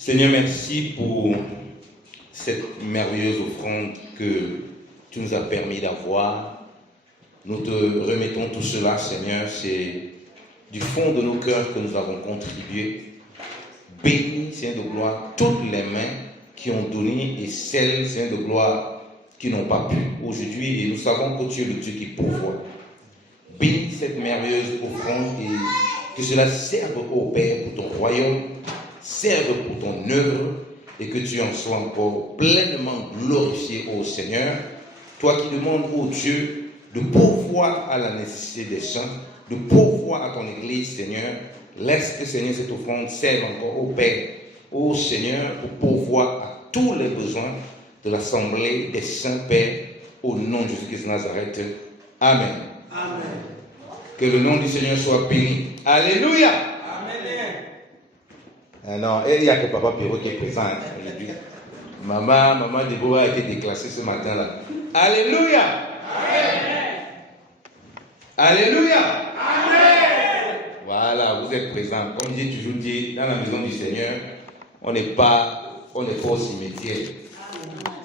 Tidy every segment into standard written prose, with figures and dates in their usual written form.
Seigneur, merci pour cette merveilleuse offrande que tu nous as permis d'avoir. Nous te remettons tout cela, Seigneur. C'est du fond de nos cœurs que nous avons contribué. Bénis, Seigneur de gloire, toutes les mains qui ont donné et celles, Seigneur de gloire, qui n'ont pas pu aujourd'hui. Et nous savons que tu es le Dieu qui pourvoit. Bénis cette merveilleuse offrande et que cela serve au Père pour ton royaume, serve pour ton œuvre et que tu en sois encore pleinement glorifié, ô Seigneur. Toi qui demandes, ô Dieu, de pourvoir à la nécessité des saints, de pourvoir à ton Église, Seigneur. Laisse que, Seigneur, cette offrande serve encore au Père, ô Seigneur, pour pourvoir à tous les besoins de l'Assemblée des saints Pères, au nom de Jésus-Christ de Nazareth. Amen. Amen. Que le nom du Seigneur soit béni. Alléluia. Amen. Ah non, il n'y a que Papa Pierrot qui est présent aujourd'hui. Maman Déborah a été déclassée ce matin-là. Alléluia. Amen. Alléluia. Amen. Voilà, vous êtes présents. Comme j'ai toujours dit, dans la maison du Seigneur, on n'est pas au cimetière.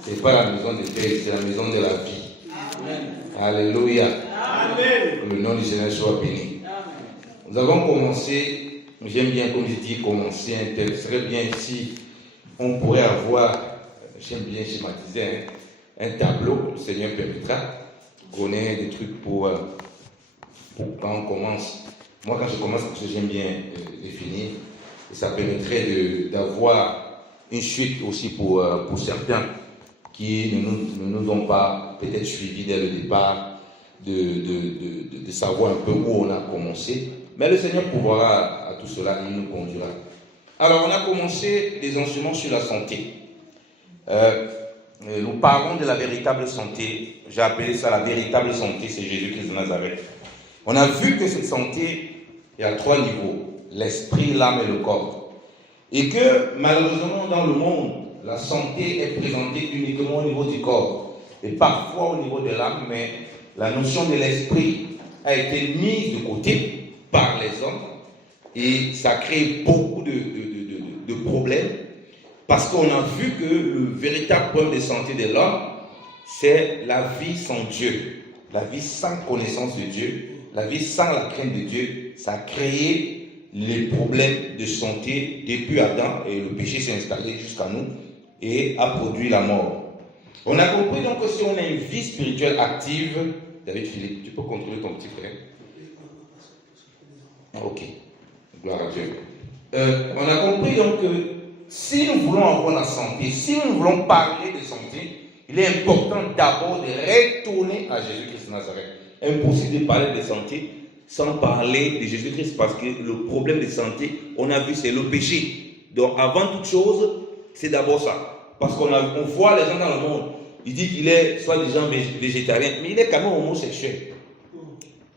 Ce n'est pas la maison de Dieu, c'est la maison de la vie. Amen. Alléluia. Amen. Que le nom du Seigneur soit béni. Amen. Nous avons commencé, j'aime bien, comme je dis, commencer un tel. Ce serait bien si on pourrait avoir, j'aime bien schématiser, un tableau, le Seigneur permettra, qu'on ait des trucs pour quand on commence. Moi, quand je commence, parce que j'aime bien définir, et ça permettrait d'avoir une suite aussi pour certains qui ne nous ont pas peut-être suivis dès le départ, de savoir un peu où on a commencé. Mais le Seigneur pourvoira à tout cela et il nous conduira. Alors, on a commencé des enseignements sur la santé. Nous parlons de la véritable santé. J'ai appelé ça la véritable santé, c'est Jésus-Christ de Nazareth. On a vu que cette santé est à 3 niveaux, l'esprit, l'âme et le corps. Et que malheureusement dans le monde, la santé est présentée uniquement au niveau du corps et parfois au niveau de l'âme, mais la notion de l'esprit a été mise de côté par les hommes et ça crée beaucoup de problèmes parce qu'on a vu que le véritable problème de santé de l'homme, c'est la vie sans Dieu, la vie sans connaissance de Dieu, la vie sans la crainte de Dieu. Ça a créé les problèmes de santé depuis Adam et le péché s'est installé jusqu'à nous et a produit la mort. On a compris donc que si on a une vie spirituelle active, David Philippe, tu peux contrôler ton petit frère? Ok, gloire à Dieu. On a compris donc que si nous voulons avoir la santé, si nous voulons parler de santé, il est important d'abord de retourner à Jésus-Christ de Nazareth. Impossible de parler de santé sans parler de Jésus-Christ parce que le problème de santé, on a vu, c'est le péché. Donc avant toute chose, c'est d'abord ça. Parce qu'on voit les gens dans le monde, il dit qu'il est soi-disant végétarien, mais il est quand même homosexuel.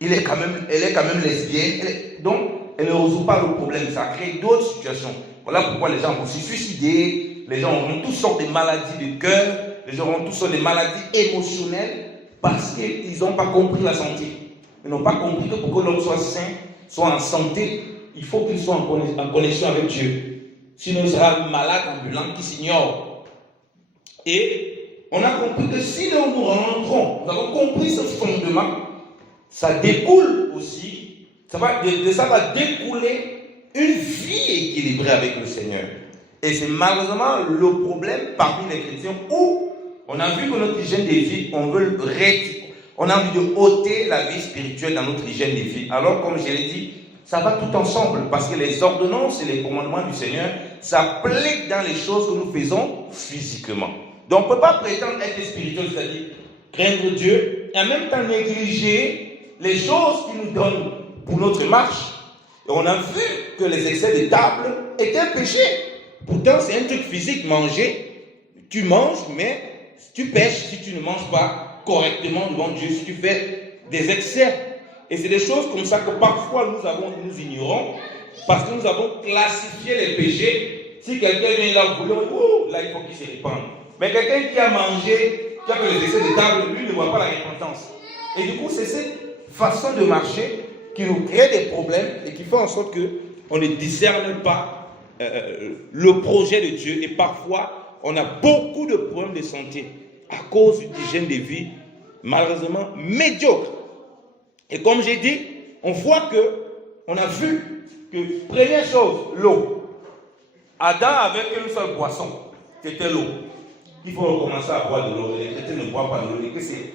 Elle est quand même lesbienne. Donc, elle ne résout pas le problème. Ça crée d'autres situations. Voilà pourquoi les gens vont se suicider, les gens auront toutes sortes de maladies de cœur, les gens auront toutes sortes de maladies émotionnelles parce qu'ils n'ont pas compris la santé. Ils n'ont pas compris que pour que l'homme soit sain, soit en santé, il faut qu'il soit en connexion avec Dieu. Sinon, il sera un malade ambulant qui s'ignore. Et on a compris que si nous rentrons, nous avons compris ce fondement, ça découle aussi, ça va découler une vie équilibrée avec le Seigneur. Et c'est malheureusement le problème parmi les chrétiens où on a vu que notre hygiène de vie, on a envie de ôter la vie spirituelle dans notre hygiène de vie. Alors, comme je l'ai dit, ça va tout ensemble parce que les ordonnances et les commandements du Seigneur s'appliquent dans les choses que nous faisons physiquement. Donc, on ne peut pas prétendre être spirituel, c'est-à-dire craindre Dieu et en même temps négliger les choses qu'il nous donne pour notre marche. Et on a vu que les excès de table étaient un péché. Pourtant, c'est un truc physique, manger. Tu manges, mais tu pêches si tu ne manges pas correctement devant Dieu, si tu fais des excès. Et c'est des choses comme ça que parfois nous ignorons parce que nous avons classifié les péchés. Si quelqu'un vient là, là il faut qu'il se répande. Mais quelqu'un qui a mangé, qui a fait les excès de table, lui ne voit pas la repentance. Et du coup, c'est cette façon de marcher qui nous crée des problèmes et qui fait en sorte qu'on ne discerne pas le projet de Dieu. Et parfois, on a beaucoup de problèmes de santé à cause d'hygiène de vie, malheureusement, médiocre. Et comme j'ai dit, on voit que, on a vu que, première chose, l'eau. Adam avait une seule boisson, c'était l'eau. Il faut recommencer à boire de l'eau. Les chrétiens ne boivent pas de l'eau. Et c'est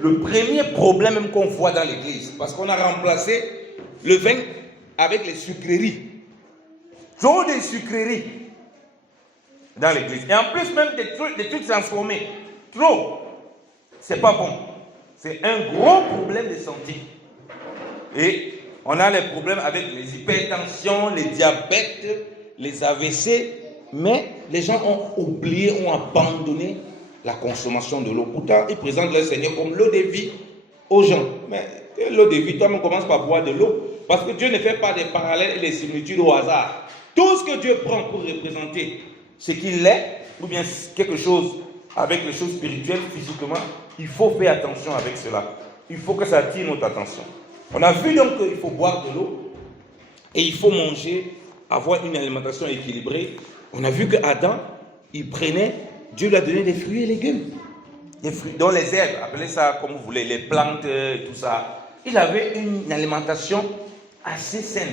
le premier problème même qu'on voit dans l'église. Parce qu'on a remplacé le vin avec les sucreries. Trop de sucreries dans l'église. Et en plus même des trucs transformés. Trop. C'est pas bon. C'est un gros problème de santé. Et on a les problèmes avec les hypertensions, les diabètes, les AVC. Mais les gens ont oublié, ont abandonné la consommation de l'eau. Pourtant, ils présentent le Seigneur comme l'eau de vie aux gens. Mais l'eau de vie, toi-même commence par boire de l'eau. Parce que Dieu ne fait pas des parallèles et des similitudes au hasard. Tout ce que Dieu prend pour représenter ce qu'il est, ou bien quelque chose avec les choses spirituelles, physiquement, il faut faire attention avec cela. Il faut que ça attire notre attention. On a vu donc qu'il faut boire de l'eau et il faut manger, avoir une alimentation équilibrée. On a vu que Adam, il prenait, Dieu lui a donné des fruits et légumes. Des fruits, dont les herbes, appelez ça comme vous voulez, les plantes, tout ça. Il avait une alimentation assez saine.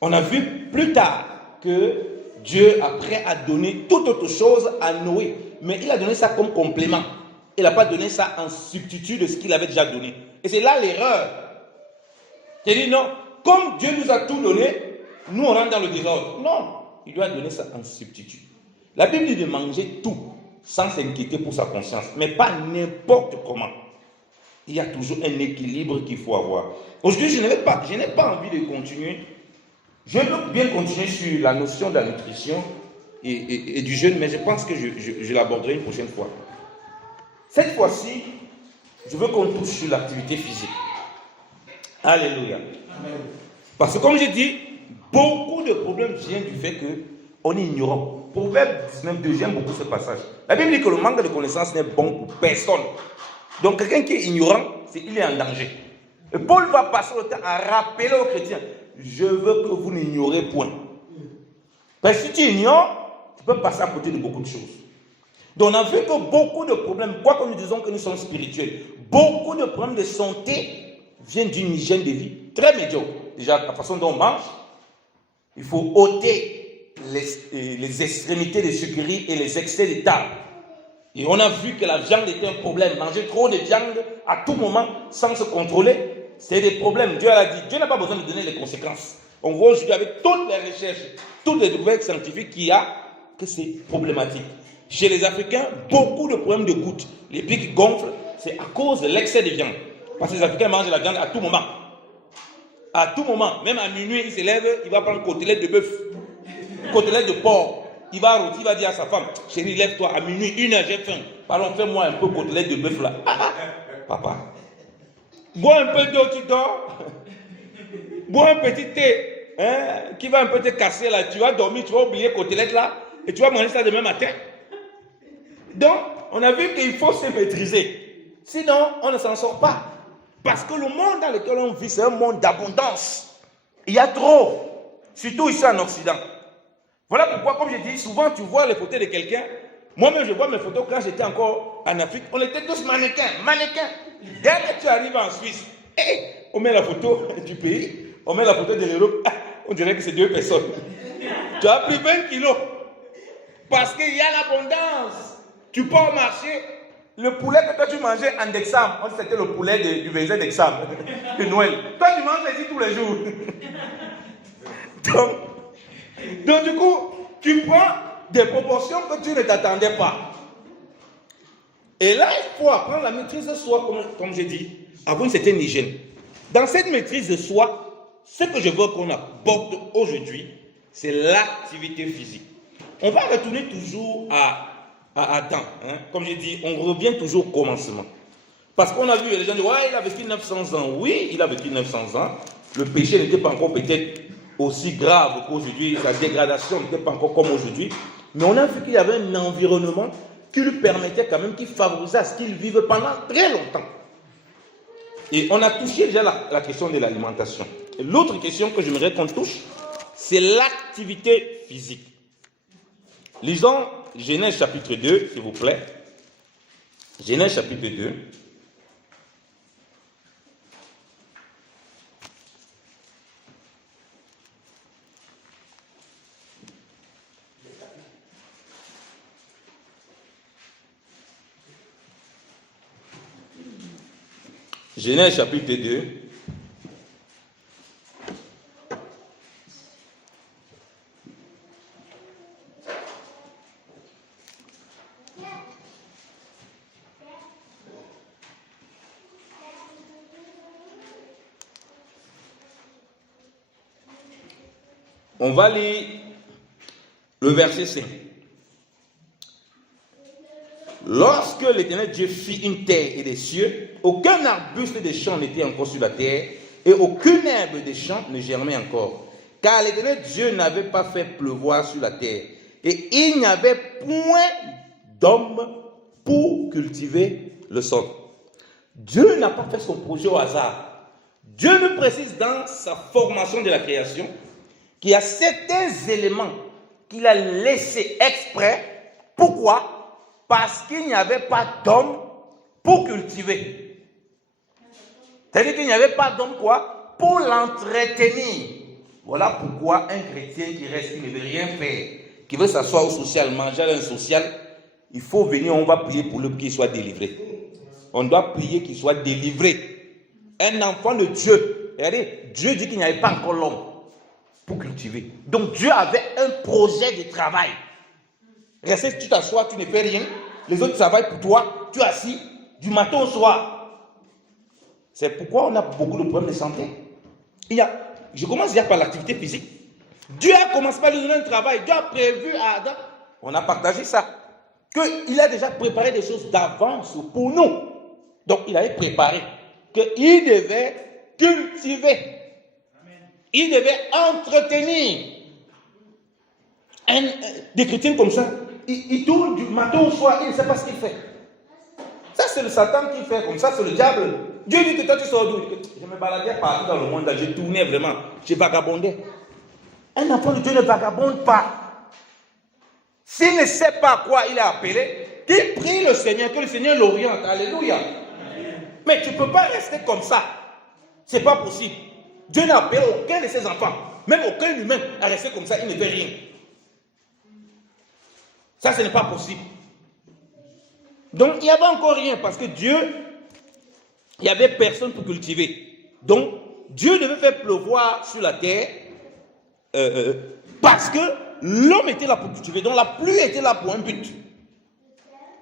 On a vu plus tard que Dieu, après, a donné toute autre chose à Noé. Mais il a donné ça comme complément. Il n'a pas donné ça en substitut de ce qu'il avait déjà donné. Et c'est là l'erreur. Il dit non, comme Dieu nous a tout donné, nous on rentre dans le désordre. Non. Il lui a donné ça en substitut. La Bible dit de manger tout sans s'inquiéter pour sa conscience, mais pas n'importe comment. Il y a toujours un équilibre qu'il faut avoir. Aujourd'hui, je n'ai pas envie de continuer. Je veux bien continuer sur la notion de la nutrition et du jeûne, mais je pense que je l'aborderai une prochaine fois. Cette fois-ci, je veux qu'on touche sur l'activité physique. Alléluia. Amen. Parce que comme j'ai dit, beaucoup de problèmes viennent du fait qu'on est ignorant. Proverbe 19.2, j'aime beaucoup ce passage. La Bible dit que le manque de connaissance n'est bon pour personne. Donc quelqu'un qui est ignorant, il est en danger. Et Paul va passer le temps à rappeler aux chrétiens, je veux que vous n'ignorez point. Parce que si tu ignores, tu peux passer à côté de beaucoup de choses. Donc on a vu que beaucoup de problèmes, quoi que nous disons que nous sommes spirituels, beaucoup de problèmes de santé viennent d'une hygiène de vie très médiocre. Déjà, la façon dont on mange, il faut ôter les extrémités des sucreries et les excès de table. Et on a vu que la viande était un problème. Manger trop de viande à tout moment sans se contrôler, c'est des problèmes. Dieu l'a dit. Dieu n'a pas besoin de donner les conséquences. On voit aujourd'hui avec toutes les recherches, toutes les découvertes scientifiques qu'il y a, que c'est problématique. Chez les Africains, beaucoup de problèmes de gouttes. Les pieds qui gonflent, c'est à cause de l'excès de viande. Parce que les Africains mangent la viande à tout moment. À tout moment, même à minuit, il se lève, il va prendre côtelette de bœuf, côtelette de porc. Il va rôtir, il va dire à sa femme, chérie, lève-toi, à minuit, 1h, j'ai faim. Pardon, fais-moi un peu côtelette de bœuf là. Papa, bois un peu d'eau, tu dors. Bois un petit thé, qui va un peu te casser là. Tu vas dormir, tu vas oublier côtelette là, et tu vas manger ça demain matin. Donc, on a vu qu'il faut se maîtriser. Sinon, on ne s'en sort pas. Parce que le monde dans lequel on vit, c'est un monde d'abondance. Il y a trop. Surtout ici en Occident. Voilà pourquoi, comme je dis, souvent tu vois les photos de quelqu'un. Moi-même, je vois mes photos quand j'étais encore en Afrique. On était tous mannequins. Dès que tu arrives en Suisse, on met la photo du pays, on met la photo de l'Europe. On dirait que c'est 2 personnes. Tu as pris 20 kilos. Parce qu'il y a l'abondance. Tu pars au marché. Le poulet que toi tu mangeais en décembre, c'était le poulet du 25 décembre, de Noël. Toi tu manges ici tous les jours. Donc du coup, tu prends des proportions que tu ne t'attendais pas. Et là, il faut apprendre la maîtrise de soi, comme j'ai dit, avoir une certaine hygiène. Dans cette maîtrise de soi, ce que je veux qu'on aborde aujourd'hui, c'est l'activité physique. On va retourner toujours à Adam, comme j'ai dit, on revient toujours au commencement. Parce qu'on a vu les gens dire, ouais, il a vécu 900 ans. Oui, il a vécu 900 ans. Le péché n'était pas encore peut-être aussi grave qu'aujourd'hui, sa dégradation n'était pas encore comme aujourd'hui. Mais on a vu qu'il y avait un environnement qui lui permettait quand même, qui favorisait à ce qu'il vive pendant très longtemps. Et on a touché déjà la question de l'alimentation. Et l'autre question que j'aimerais qu'on touche, c'est l'activité physique. Lisons Genèse chapitre 2, s'il vous plaît. Genèse chapitre 2. Genèse chapitre 2. On va lire le verset 5. Lorsque l'Éternel Dieu fit une terre et des cieux, aucun arbuste des champs n'était encore sur la terre, et aucune herbe des champs ne germait encore, car l'Éternel Dieu n'avait pas fait pleuvoir sur la terre, et il n'y avait point d'homme pour cultiver le sol. Dieu n'a pas fait son projet au hasard. Dieu nous précise dans sa formation de la création qu'il y a certains éléments qu'il a laissés exprès. Pourquoi? Parce qu'il n'y avait pas d'homme pour cultiver. C'est-à-dire qu'il n'y avait pas d'homme quoi? Pour l'entretenir. Voilà pourquoi un chrétien qui reste, qui ne veut rien faire, qui veut s'asseoir au social, manger à un social, il faut venir, on va prier pour lui qu'il soit délivré. On doit prier qu'il soit délivré. Un enfant de Dieu, regardez, Dieu dit qu'il n'y avait pas encore l'homme pour cultiver. Donc Dieu avait un projet de travail. Rester, tu t'assois, tu ne fais rien. Les autres travaillent pour toi. Tu es assis du matin au soir. C'est pourquoi on a beaucoup de problèmes de santé. Je commence déjà par l'activité physique. Dieu a commencé par lui donner un travail. Dieu a prévu à Adam. On a partagé ça. Qu'il a déjà préparé des choses d'avance pour nous. Donc il avait préparé qu'il devait cultiver. Il devait entretenir. Des chrétiens comme ça, il tourne du matin au soir, il ne sait pas ce qu'il fait. Ça, c'est le Satan qui fait comme ça, c'est le diable. Dieu dit que toi, tu sors d'où? Je me baladais partout dans le monde, je tournais vraiment, je vagabondais. Un enfant de Dieu ne vagabonde pas. S'il ne sait pas à quoi il est appelé, qu'il prie le Seigneur, que le Seigneur l'oriente. Alléluia. Mais tu ne peux pas rester comme ça. Ce n'est pas possible. Dieu n'a appelé aucun de ses enfants, même aucun humain, à rester comme ça, il ne fait rien. Ça, ce n'est pas possible. Donc, il n'y avait encore rien parce que Dieu, il n'y avait personne pour cultiver. Donc, Dieu devait faire pleuvoir sur la terre parce que l'homme était là pour cultiver. Donc, la pluie était là pour un but.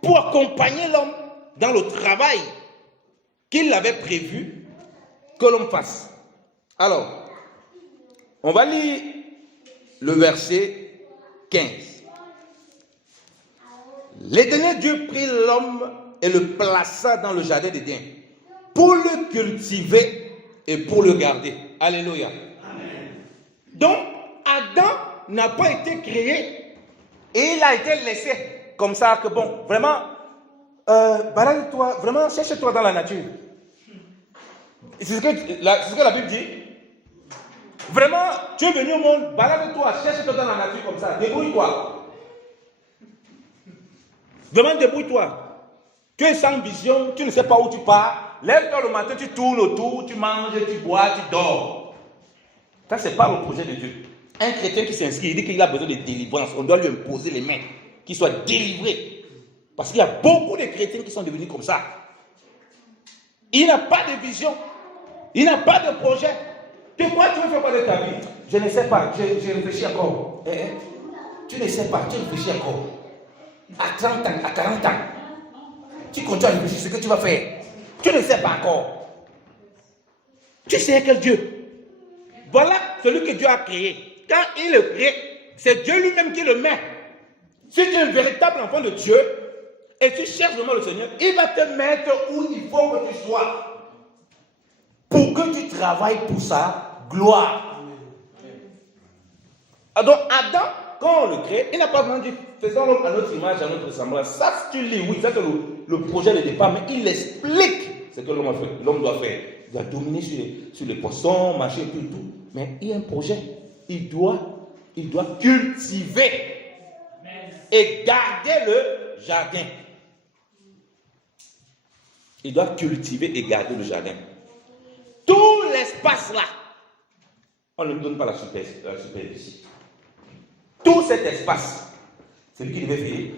Pour accompagner l'homme dans le travail qu'il avait prévu que l'homme fasse. Alors, on va lire le verset 15. L'Éternel Dieu prit l'homme et le plaça dans le jardin d'Éden pour le cultiver et pour le garder. Alléluia. Amen. Donc, Adam n'a pas été créé et il a été laissé comme ça que bon, vraiment, balade-toi, vraiment, cherche-toi dans la nature. C'est ce que la Bible dit. Vraiment, tu es venu au monde, balade-toi, cherche-toi dans la nature comme ça, débrouille-toi. Vraiment, débrouille-toi. Tu es sans vision, tu ne sais pas où tu pars. Lève-toi le matin, tu tournes autour, tu manges, tu bois, tu dors. Ça, ce n'est pas le projet de Dieu. Un chrétien qui s'inscrit, il dit qu'il a besoin de délivrance. On doit lui imposer les mains, qu'il soit délivré. Parce qu'il y a beaucoup de chrétiens qui sont devenus comme ça. Il n'a pas de vision. Il n'a pas de projet. Tu crois que tu veux faire quoi de ta vie? Je ne sais pas, je réfléchis encore. Tu ne sais pas, tu réfléchis encore. À 30 ans, à 40 ans, tu continues à réfléchir ce que tu vas faire. Tu ne sais pas encore. Tu sais quel Dieu? Voilà celui que Dieu a créé. Quand il le crée, c'est Dieu lui-même qui le met. Si tu es un véritable enfant de Dieu et tu cherches vraiment le Seigneur, il va te mettre où il faut que tu sois pour que tu travailles pour sa gloire. Donc Adam, quand on le crée, il n'a pas besoin de dire faisons l'homme à notre image, à notre ressemblance. Ça, tu lis, oui, ça c'est le projet de départ, mais il explique ce que l'homme doit faire. Il doit dominer sur les poissons, marcher, tout. Mais il y a un projet. Il doit il doit cultiver et garder le jardin. Il doit cultiver et garder le jardin. Tout l'espace là, on ne lui donne pas la superficie. Tout cet espace, c'est lui qui devait veiller.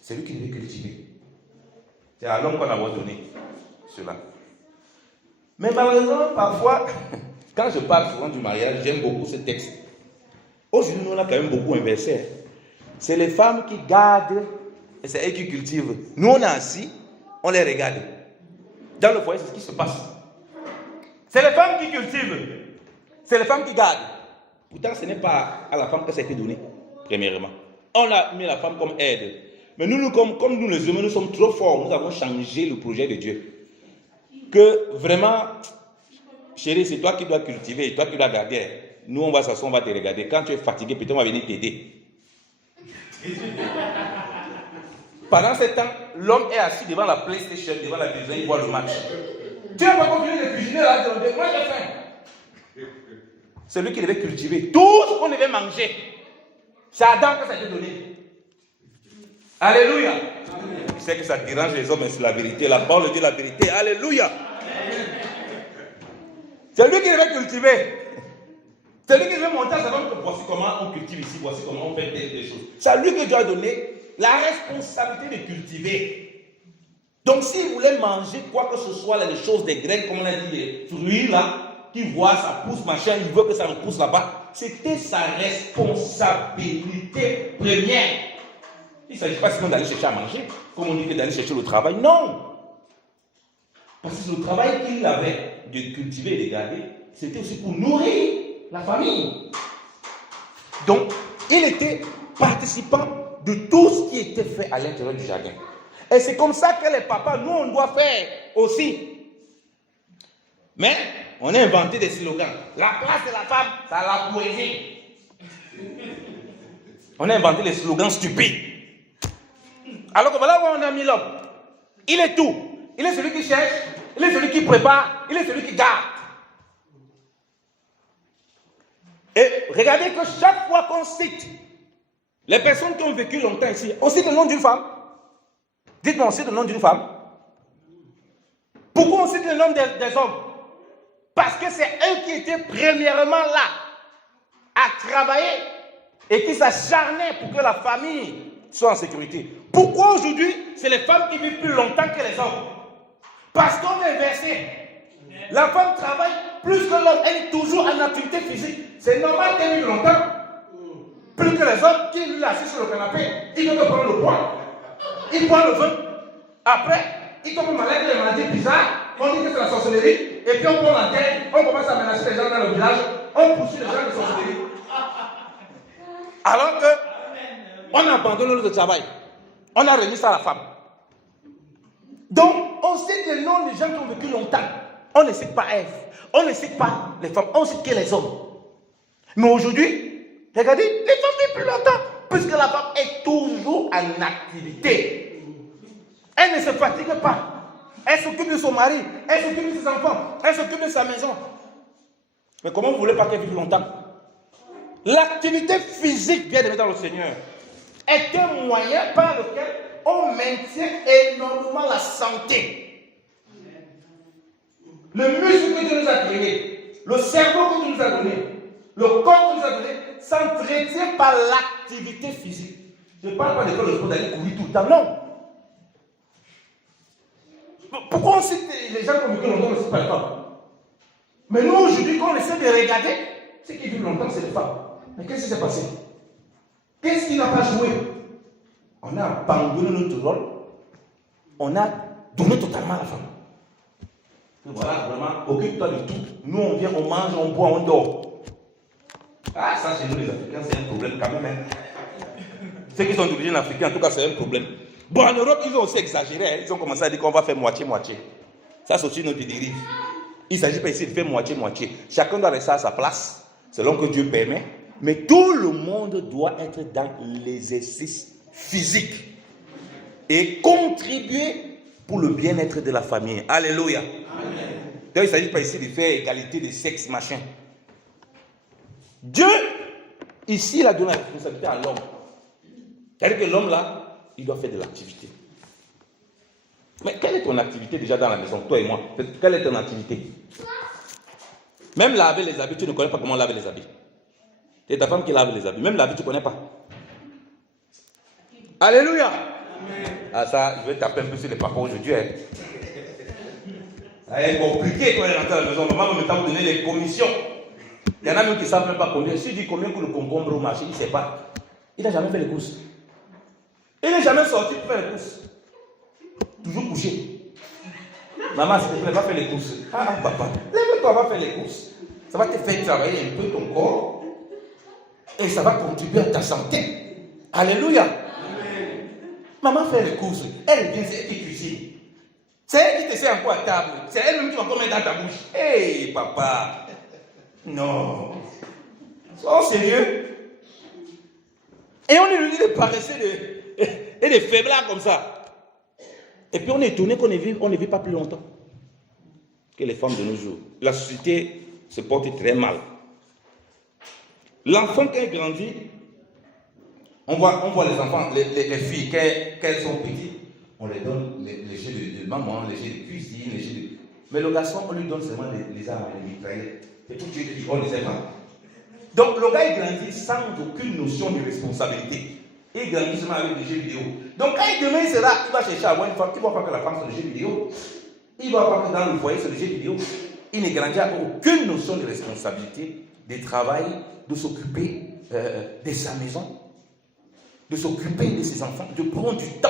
C'est lui qui devait cultiver. C'est à l'homme qu'on a donné cela. Mais malheureusement, parfois, quand je parle souvent du mariage, j'aime beaucoup ce texte. Aujourd'hui, nous, on a quand même beaucoup inversé. C'est les femmes qui gardent et c'est elles qui cultivent. Nous, on est assis, on les regarde. Dans le foyer, c'est ce qui se passe. C'est les femmes qui cultivent. C'est les femmes qui gardent. Pourtant, ce n'est pas à la femme que ça a été donné, premièrement. On a mis la femme comme aide. Mais nous, comme nous les humains, nous sommes trop forts. Nous avons changé le projet de Dieu. Que vraiment, chérie, c'est toi qui dois cultiver et toi qui dois garder. Nous, on va s'asseoir, on va te regarder. Quand tu es fatigué, peut-être on va venir t'aider. Pendant ce temps, l'homme est assis devant la PlayStation, devant la télévision, il voit le match. Tu n'as pas continué de cuisiner là, moi j'ai faim. C'est lui qui devait cultiver. Tout ce qu'on devait manger, c'est Adam que ça a été donné. Alléluia. Je sais que ça dérange les hommes, mais c'est la vérité. La parole dit la vérité. Alléluia. C'est lui qui devait cultiver. C'est lui qui devait montrer à sa femme que voici comment on cultive ici, voici comment on fait des choses. C'est à lui que Dieu a donné la responsabilité de cultiver. Donc s'il voulait manger quoi que ce soit, là, les choses des graines, comme on a dit, les fruits là, qu'il voit, ça pousse, machin, il veut que ça ne pousse là-bas. C'était sa responsabilité première. Il ne s'agit pas seulement d'aller chercher à manger, comme on dit que d'aller chercher le travail. Non. Parce que le travail qu'il avait de cultiver et de garder, c'était aussi pour nourrir la famille. Donc, il était participant de tout ce qui était fait à l'intérieur du jardin. Et c'est comme ça que les papas, nous, on doit faire aussi. Mais, on a inventé des slogans. La place de la femme, c'est la poésie. On a inventé des slogans stupides. Alors que voilà où on a mis l'homme. Il est tout. Il est celui qui cherche, il est celui qui prépare, il est celui qui garde. Et regardez que chaque fois qu'on cite les personnes qui ont vécu longtemps ici, on cite le nom d'une femme. Dites-moi, on cite le nom d'une femme. Pourquoi on cite le nom des hommes? Parce que c'est eux qui étaient premièrement là à travailler et qui s'acharnaient pour que la famille soit en sécurité. Pourquoi aujourd'hui, c'est les femmes qui vivent plus longtemps que les hommes? Parce qu'on est inversé. La femme travaille plus que l'homme, elle est toujours en activité physique. C'est normal qu'elle vive longtemps. Plus que les hommes qui lui assis sur le canapé, il veut prendre le poids. Il prend le vin. Après, il tombe malade, il a des maladies bizarres. On dit que c'est la sorcellerie. Et puis on prend la tête, on commence à menacer les gens dans le village. On poursuit les gens de sorcellerie. Alors que on a abandonné le travail. On a remis ça à la femme. Donc, on cite les noms des gens qui ont vécu longtemps. On ne cite pas Ève. On ne cite pas les femmes. On cite que les hommes. Mais aujourd'hui, regardez, les femmes vivent plus longtemps. Puisque la femme est toujours en activité. Elle ne se fatigue pas. Elle s'occupe de son mari. Elle s'occupe de ses enfants. Elle s'occupe de sa maison. Mais comment vous voulez pas qu'elle vive longtemps? L'activité physique, bien aimé dans le Seigneur, est un moyen par lequel on maintient énormément la santé. Le muscle que Dieu nous a créé, le cerveau que Dieu nous a donné, le corps que Dieu nous a donné, s'entretient par l'activité physique. Je ne parle pas de faire le sport d'aller courir tout le temps, non. Pourquoi on cite les gens qui ont vécu longtemps, on ne cite pas les femmes? Mais nous, aujourd'hui, quand on essaie de regarder, ceux qui vivent longtemps, c'est les femmes. Mais qu'est-ce qui s'est passé? Qu'est-ce qui n'a pas joué? On a abandonné notre rôle. On a donné totalement à la femme. Et voilà, vraiment, occupe-toi de tout. Nous, on vient, on mange, on boit, on dort. Ah, ça, chez nous, les Africains, c'est un problème quand même. Hein. Ceux qui sont d'origine africaine, en tout cas, c'est un problème. Bon, en Europe, ils ont aussi exagéré. Hein. Ils ont commencé à dire qu'on va faire moitié-moitié. Ça, c'est aussi notre dérive. Il ne s'agit pas ici de faire moitié-moitié. Chacun doit rester à sa place, selon que Dieu permet. Mais tout le monde doit être dans l'exercice physique et contribuer pour le bien-être de la famille. Alléluia. Amen. Donc, il ne s'agit pas ici de faire égalité de sexe, machin. Dieu Ici, il a donné la responsabilité à l'homme. C'est-à-dire que l'homme, là, il doit faire de l'activité. Mais quelle est ton activité déjà dans la maison, toi et moi? Quelle est ton activité? Même laver les habits, tu ne connais pas comment laver les habits. C'est ta femme qui lave les habits. Même laver, tu ne connais pas. Alléluia. Amen. Ah ça, je vais taper un peu sur les papas aujourd'hui. Hein. Ça va être compliqué quand il rentre à la maison. Maman va me donner les commissions. Il y en a même qui ne savent même pas combien. Si je dis combien coûte le concombre au marché, il ne sait pas. Il n'a jamais fait les courses. Il n'est jamais sorti pour faire les courses. Toujours couché. Maman, s'il te plaît, va faire les courses. Ah, papa, lève-toi, va faire les courses. Ça va te faire travailler un peu ton corps. Et ça va contribuer à ta santé. Alléluia. Amen. Maman fait les courses. Elle vient, c'est elle qui cuisine. C'est elle qui te sert encore à table. C'est elle-même qui va mettre dans ta bouche. Hé, hey, papa. Non. Sois sérieux. Et on est des paresseux et des faiblards comme ça. Et puis on est étonné qu'on ne vit pas plus longtemps que les femmes de nos jours. La société se porte très mal. L'enfant quand il grandit, on voit les enfants, les filles, qu'elles sont petites, on les donne les jeux de maman, les jeux de cuisine, les jeux de... Mais le garçon, on lui donne seulement les armes, les mitraillettes. Et tout Dieu dit, on ne sait pas. Donc le gars il grandit sans aucune notion de responsabilité. Il grandit seulement avec des jeux vidéo. Donc quand il demain sera, il va chercher à avoir une femme, il ne va pas que la femme soit des jeux vidéo. Il ne va pas que dans le foyer c'est des jeux vidéo. Il ne grandit avec aucune notion de responsabilité, de travail, de s'occuper de sa maison, de s'occuper de ses enfants, de prendre du temps.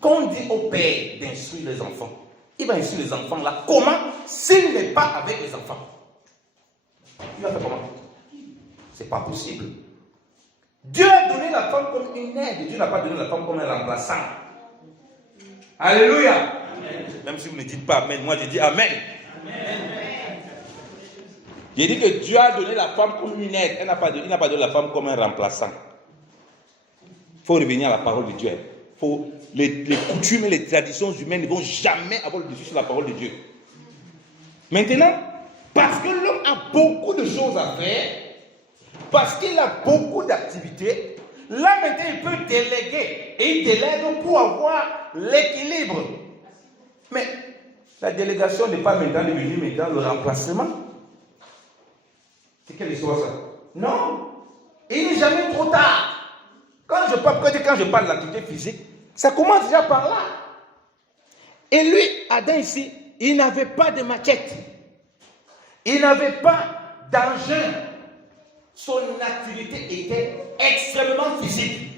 Quand on dit au père d'instruire les enfants, il va instruire les enfants là. Comment? S'il n'est pas avec les enfants. Il va faire comment? C'est pas possible. Dieu a donné la femme comme une aide. Dieu n'a pas donné la femme comme un remplaçant. Alléluia. Amen. Même si vous ne dites pas Amen, moi je dis Amen. Amen. J'ai dit que Dieu a donné la femme comme une aide. Il n'a pas donné la femme comme un remplaçant. Il faut revenir à la parole de Dieu. Les coutumes et les traditions humaines ne vont jamais avoir le dessus sur la parole de Dieu. Maintenant, parce que l'homme a beaucoup de choses à faire, parce qu'il a beaucoup d'activités, là maintenant il peut déléguer. Et il délègue pour avoir l'équilibre. Mais la délégation n'est pas maintenant devenue maintenant le remplacement. C'est quelle histoire ça? Non. Il n'est jamais trop tard. Quand je parle de l'activité physique, ça commence déjà par là. Et lui, Adam ici, il n'avait pas de machette. Il n'avait pas d'engin. Son activité était extrêmement physique.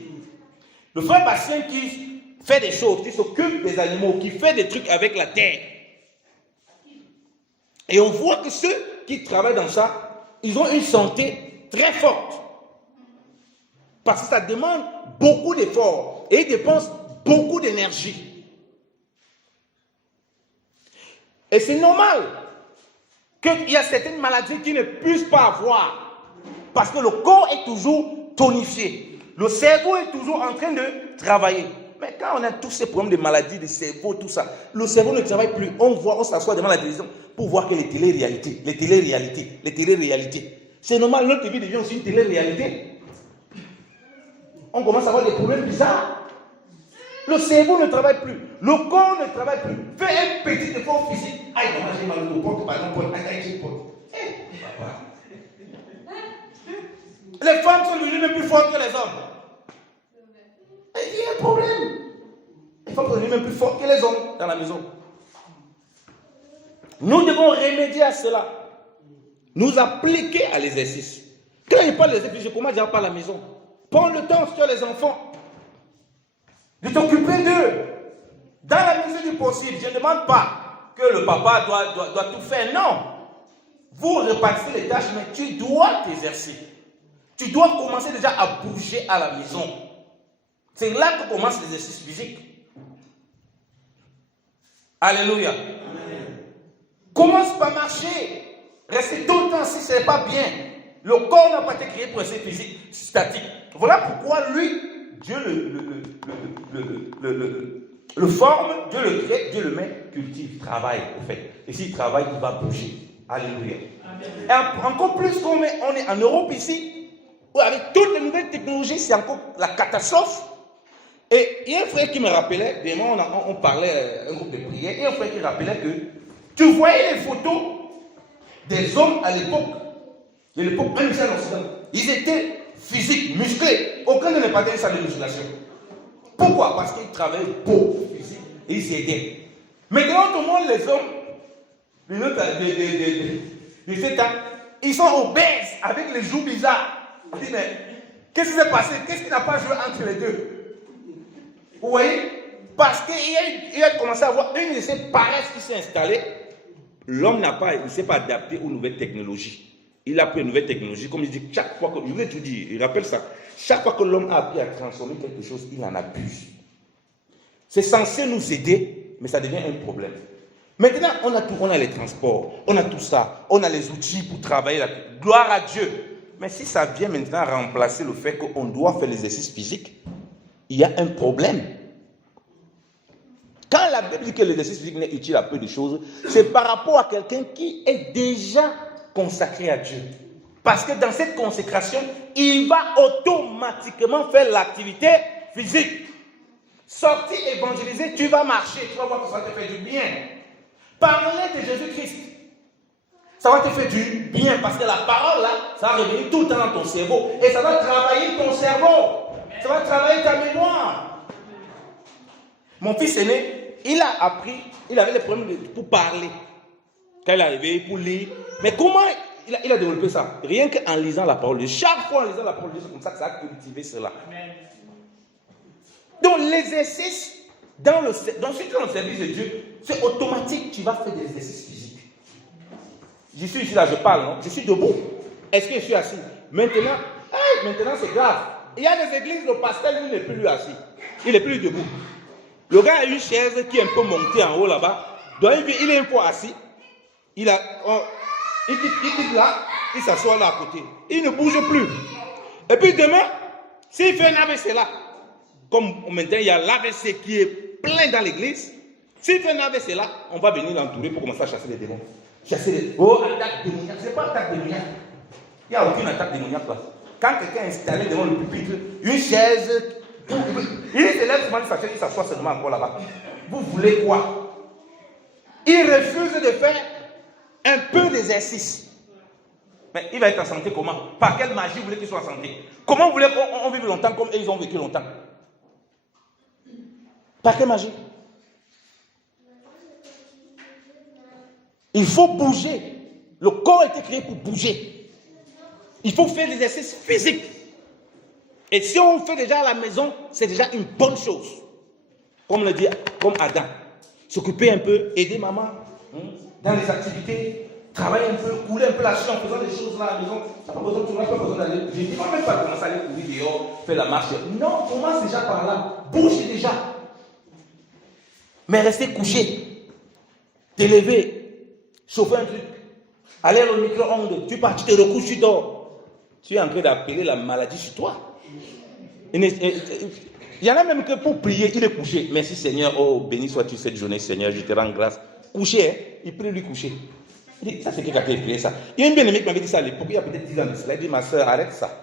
Le frère Bastien qui fait des choses, qui s'occupe des animaux, qui fait des trucs avec la terre. Et on voit que ceux qui travaillent dans ça, ils ont une santé très forte. Parce que ça demande beaucoup d'efforts et ils dépensent beaucoup d'énergie. Et c'est normal qu'il y a certaines maladies qui ne puissent pas avoir. Parce que le corps est toujours tonifié. Le cerveau est toujours en train de travailler. Mais quand on a tous ces problèmes de maladies, de cerveau, tout ça, le cerveau ne travaille plus. On s'assoit devant la télévision pour voir que les téléréalités. C'est normal, notre vie devient aussi une télé-réalité. On commence à avoir des problèmes bizarres. Le cerveau ne travaille plus. Le corps ne travaille plus. Fais un petit effort physique. Aïe, maman, j'ai mal au porte, pardon, aïe, papa. Les femmes sont devenues même plus fortes que les hommes. Il y a un problème. Les femmes sont devenues même plus fortes que les hommes dans la maison. Nous devons remédier à cela. Nous appliquer à l'exercice. Quand je parle d'exercice, je commence déjà par la maison. Prends le temps sur les enfants de t'occuper d'eux. Dans la mesure du possible, je ne demande pas que le papa doit tout faire. Non. Vous répartissez les tâches, mais tu dois t'exercer. Tu dois commencer déjà à bouger à la maison. C'est là que commence l'exercice physique. Alléluia. Amen. Commence par marcher. Rester tout le temps si ce n'est pas bien. Le corps n'a pas été créé pour rester physique, statique. Voilà pourquoi lui, Dieu le forme, Dieu le crée, Dieu le met, cultive, travaille, en fait. Et s'il travaille, il va bouger. Alléluia. Amen. Et encore plus qu'on est en Europe ici, avec toutes les nouvelles technologies, c'est encore la catastrophe. Et il y a un frère qui me rappelait, vraiment, on parlait, un groupe de prière, il y a un frère qui rappelait que tu voyais les photos des hommes à l'époque, de l'époque même ici en Occident. Ils étaient physiques, musclés. Aucun ne pas dans salle de musculation. Pourquoi? Parce qu'ils travaillaient beaucoup physique et ils s'y aidaient. Maintenant, tout le monde, les hommes, de 7 ans, ils sont obèses avec les joues bizarres. On dit, mais qu'est-ce qui s'est passé? Qu'est-ce qui n'a pas joué entre les deux? Vous voyez? Parce qu'il a commencé à avoir une de ces paresses qui s'est installée. L'homme ne s'est pas adapté aux nouvelles technologies. Il a pris une nouvelle technologie, comme je dis, chaque fois que, je vous ai tout dit, il rappelle ça, chaque fois que l'homme a appris à transformer quelque chose, il en abuse. C'est censé nous aider, mais ça devient un problème. Maintenant, on a tout, on a les transports, on a tout ça, on a les outils pour travailler, gloire à Dieu. Mais si ça vient maintenant remplacer le fait qu'on doit faire l'exercice physique, il y a un problème. Quand la Bible dit que l'exercice physique n'est utile à peu de choses, c'est par rapport à quelqu'un qui est déjà consacré à Dieu. Parce que dans cette consécration, il va automatiquement faire l'activité physique. Sortir évangéliser, tu vas marcher, tu vas voir que ça te fait du bien. Parler de Jésus-Christ, ça va te faire du bien parce que la parole là, ça va revenir tout le temps dans ton cerveau et ça va travailler ton cerveau. Ça va travailler ta mémoire. Mon fils aîné, il a appris, il avait des problèmes pour parler. Quand il est arrivé, pour lire. Mais comment il a développé ça? Rien qu'en lisant la parole de Dieu. Chaque fois en lisant la parole de Dieu, c'est comme ça que ça a cultivé cela. Amen. Donc l'exercice, dans le service de Dieu, c'est automatique, tu vas faire des exercices physiques. Je suis ici là, je parle, non? Je suis debout. Est-ce que je suis assis? Maintenant, c'est grave. Il y a des églises, le pasteur, lui, n'est plus assis. Il n'est plus debout. Le gars a une chaise qui est un peu montée en haut là-bas. Donc, il est un peu assis. Il quitte là, il s'assoit là à côté. Il ne bouge plus. Et puis demain, s'il fait un AVC là, comme maintenant il y a l'AVC qui est plein dans l'église, s'il fait un AVC là, on va venir l'entourer pour commencer à chasser les démons. Chasser les... Oh, attaque démoniaque. Ce n'est pas attaque démoniaque. Il n'y a aucune attaque démoniaque là. Quand quelqu'un est installé devant le pupitre, une chaise, il se lève devant sa chaise, il s'assoit seulement encore là-bas. Vous voulez quoi? Il refuse de faire un peu d'exercice. Mais il va être en santé comment? Par quelle magie vous voulez qu'il soit en santé? Comment vous voulez qu'on vive longtemps comme ils ont vécu longtemps? Par quelle magie? Il faut bouger. Le corps a été créé pour bouger. Il faut faire des exercices physiques. Et si on fait déjà à la maison, c'est déjà une bonne chose. Comme le dit, comme Adam. S'occuper un peu, aider maman dans les activités, travailler un peu, couler un peu la chair en faisant des choses là à la maison. Tu n'as pas besoin d'aller. Je ne dis pas même pas commencer à aller courir dehors, faire la marche. Non, commence déjà par là. Bouge déjà. Mais rester couché, te lever, chauffer un truc, aller au micro-ondes, tu pars, tu te recouches, tu dors. Tu es en train d'appeler la maladie sur toi. Il y en a même que pour prier, il est couché. Merci Seigneur, oh béni sois-tu cette journée Seigneur, je te rends grâce. Couché, hein? Il prie lui coucher. Il dit, ça c'est quelqu'un qui a prié ça. Il y a une bien-aimée qui m'avait dit ça à l'époque, il y a peut-être 10 ans de cela. Elle dit, ma soeur, arrête ça.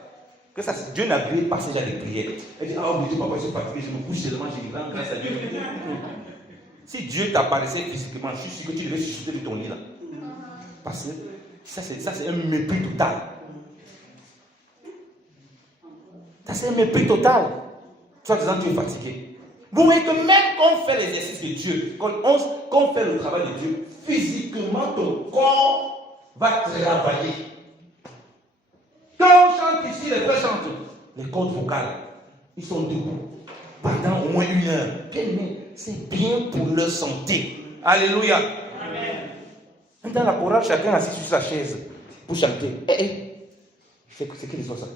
Que ça, Dieu n'a prié pas ce genre de prière. Elle dit, oh mon Dieu, papa, je suis fatigué, je me couche seulement, je rends grâce à Dieu. Si Dieu t'apparaissait physiquement, je suis sûr que tu devais chuchoter de ton lit là. Parce que ça c'est un mépris total. Ça c'est un mépris total. Toi, disant tu es fatigué. Vous voyez que même quand on fait l'exercice de Dieu, quand on fait le travail de Dieu, physiquement ton corps va travailler. Quand on chante ici, les frères chantent, les cordes vocales, ils sont debout pendant au moins 1 heure. C'est bien pour leur santé. Alléluia. Amen. Dans la chorale, chacun assis sur sa chaise pour chanter. C'est qu'ils sont ça.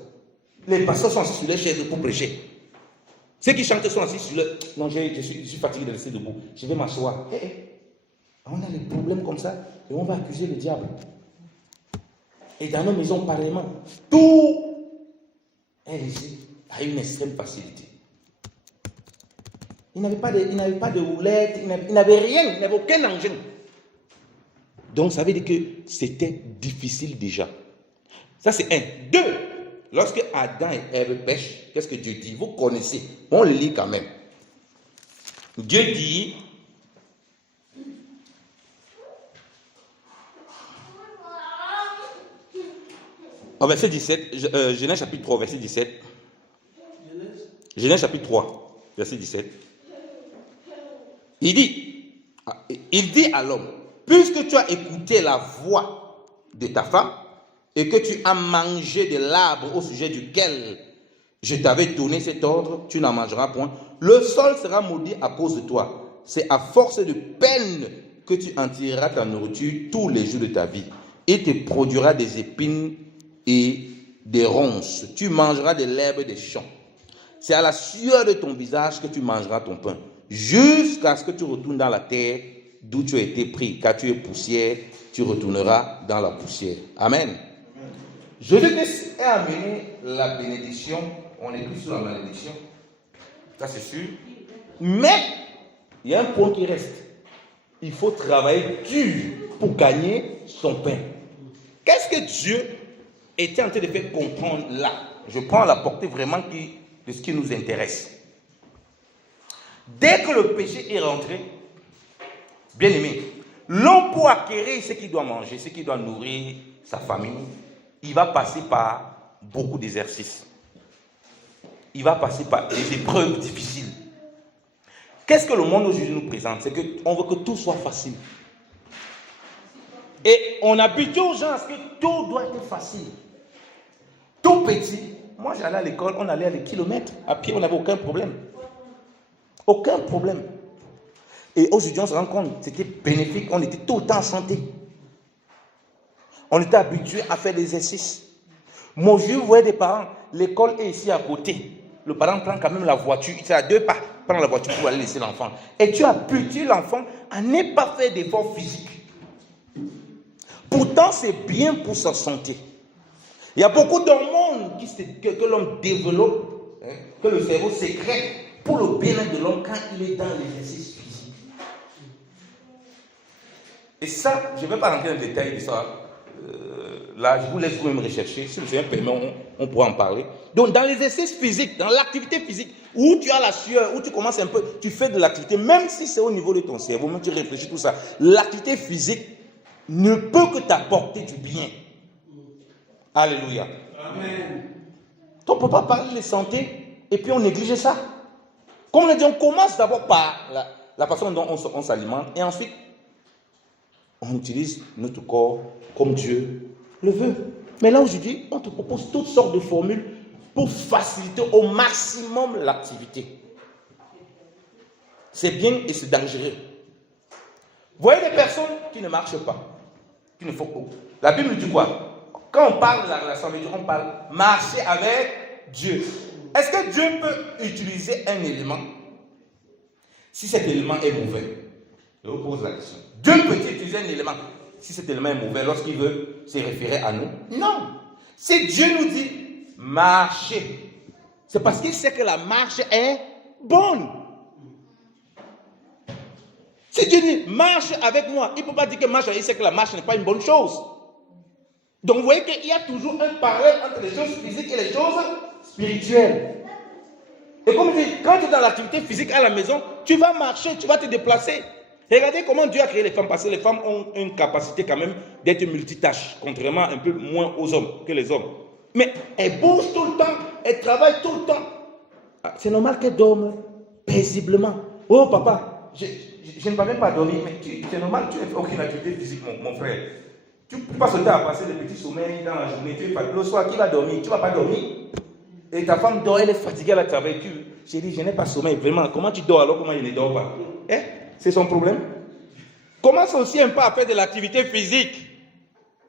Les pasteurs sont assis sur leur chaise pour prêcher. Ceux qui chantent sont assis sur leur... Non, je suis fatigué de rester debout. Je vais m'asseoir. On a des problèmes comme ça et on va accuser le diable. Et dans nos maisons, pareillement, tout est laissé à une extrême facilité. Il n'avait pas de roulette, il n'avait rien, il n'avait aucun engin. Donc ça veut dire que c'était difficile déjà. Ça c'est 1. 2, lorsque Adam et Ève pêchent, qu'est-ce que Dieu dit? Vous connaissez, on le lit quand même. Dieu dit, au verset 17, Genèse chapitre 3, verset 17. Genèse chapitre 3, verset 17. Il dit à l'homme, puisque tu as écouté la voix de ta femme et que tu as mangé de l'arbre au sujet duquel je t'avais donné cet ordre, tu n'en mangeras point. Le sol sera maudit à cause de toi. C'est à force de peine que tu en tireras ta nourriture tous les jours de ta vie. Il te produira des épines et des ronces. Tu mangeras de l'herbe des champs. C'est à la sueur de ton visage que tu mangeras ton pain, jusqu'à ce que tu retournes dans la terre d'où tu as été pris, car tu es poussière, tu retourneras dans la poussière. Amen. Jésus-Christ a amené la bénédiction, on est plus sur la malédiction, ça c'est sûr, mais il y a un point qui reste. Il faut travailler dur pour gagner son pain. Qu'est-ce que Dieu était en train de faire comprendre là? Je prends la portée vraiment de ce qui nous intéresse. Dès que le péché est rentré, bien aimé, l'homme pour acquérir ce qu'il doit manger, ce qu'il doit nourrir sa famille, il va passer par beaucoup d'exercices. Il va passer par des épreuves difficiles. Qu'est-ce que le monde aujourd'hui nous présente? C'est qu'on veut que tout soit facile. Et on habitue aux gens à ce que tout doit être facile. Tout petit. Moi, j'allais à l'école, on allait à des kilomètres. À pied, on n'avait aucun problème. Aucun problème. Et aujourd'hui, on se rend compte, c'était bénéfique. On était tout le temps en santé. On était habitué à faire des exercices. Moi, je voyais des parents, l'école est ici à côté. Le parent prend quand même la voiture, il est à 2 pas, prend la voiture pour aller laisser l'enfant. Et tu habitues l'enfant à ne pas faire d'efforts physiques. Pourtant, c'est bien pour sa santé. Il y a beaucoup d'hormones que l'homme développe, que le cerveau sécrète pour le bien-être de l'homme quand il est dans l'exercice physique. Et ça, je ne vais pas rentrer dans le détail de ça. Là, je vous laisse vous-même rechercher. Si le Seigneur permet, on pourra en parler. Donc, dans l'exercice physique, dans l'activité physique, où tu as la sueur, où tu commences un peu, tu fais de l'activité, même si c'est au niveau de ton cerveau, même tu réfléchis tout ça, l'activité physique ne peut que t'apporter du bien. Alléluia. Amen. Donc, on ne peut pas parler de santé et puis on néglige ça. Comme on a dit, on commence d'abord par la façon dont on s'alimente et ensuite, on utilise notre corps comme Dieu le veut. Mais là, aujourd'hui, on te propose toutes sortes de formules pour faciliter au maximum l'activité. C'est bien et c'est dangereux. Vous voyez des personnes qui ne marchent pas, qui ne font pas. La Bible dit quoi? Quand on parle de la relation avec Dieu, on parle marcher avec Dieu. Est-ce que Dieu peut utiliser un élément si cet élément est mauvais? Je vous pose la question. Dieu peut-il utiliser un élément si cet élément est mauvais lorsqu'il veut se référer à nous? Non. Si Dieu nous dit marcher, c'est parce qu'il sait que la marche est bonne. Si Dieu dit marche avec moi, il ne peut pas dire que marche, il sait que la marche n'est pas une bonne chose. Donc vous voyez qu'il y a toujours un parallèle entre les choses physiques et les choses spirituelles. Et comme je dis, quand tu es dans l'activité physique à la maison, tu vas marcher, tu vas te déplacer. Regardez comment Dieu a créé les femmes, parce que les femmes ont une capacité quand même d'être multitâches, contrairement un peu moins aux hommes que les hommes. Mais elles bougent tout le temps, elles travaillent tout le temps. C'est normal qu'elles dorment paisiblement. Oh papa, je ne peux même pas dormir, mais c'est normal, tu n'as fait aucune activité physique, mon frère. Tu passes le temps à passer des petits sommeils dans la journée, tu es fatigué. Le soir, qui va dormir? Tu ne vas pas dormir. Et ta femme dort, elle est fatiguée, elle a travaillé. J'ai dit, je n'ai pas sommeil, vraiment. Comment tu dors alors? Comment il ne dort pas? C'est son problème. Commence aussi un peu à faire de l'activité physique.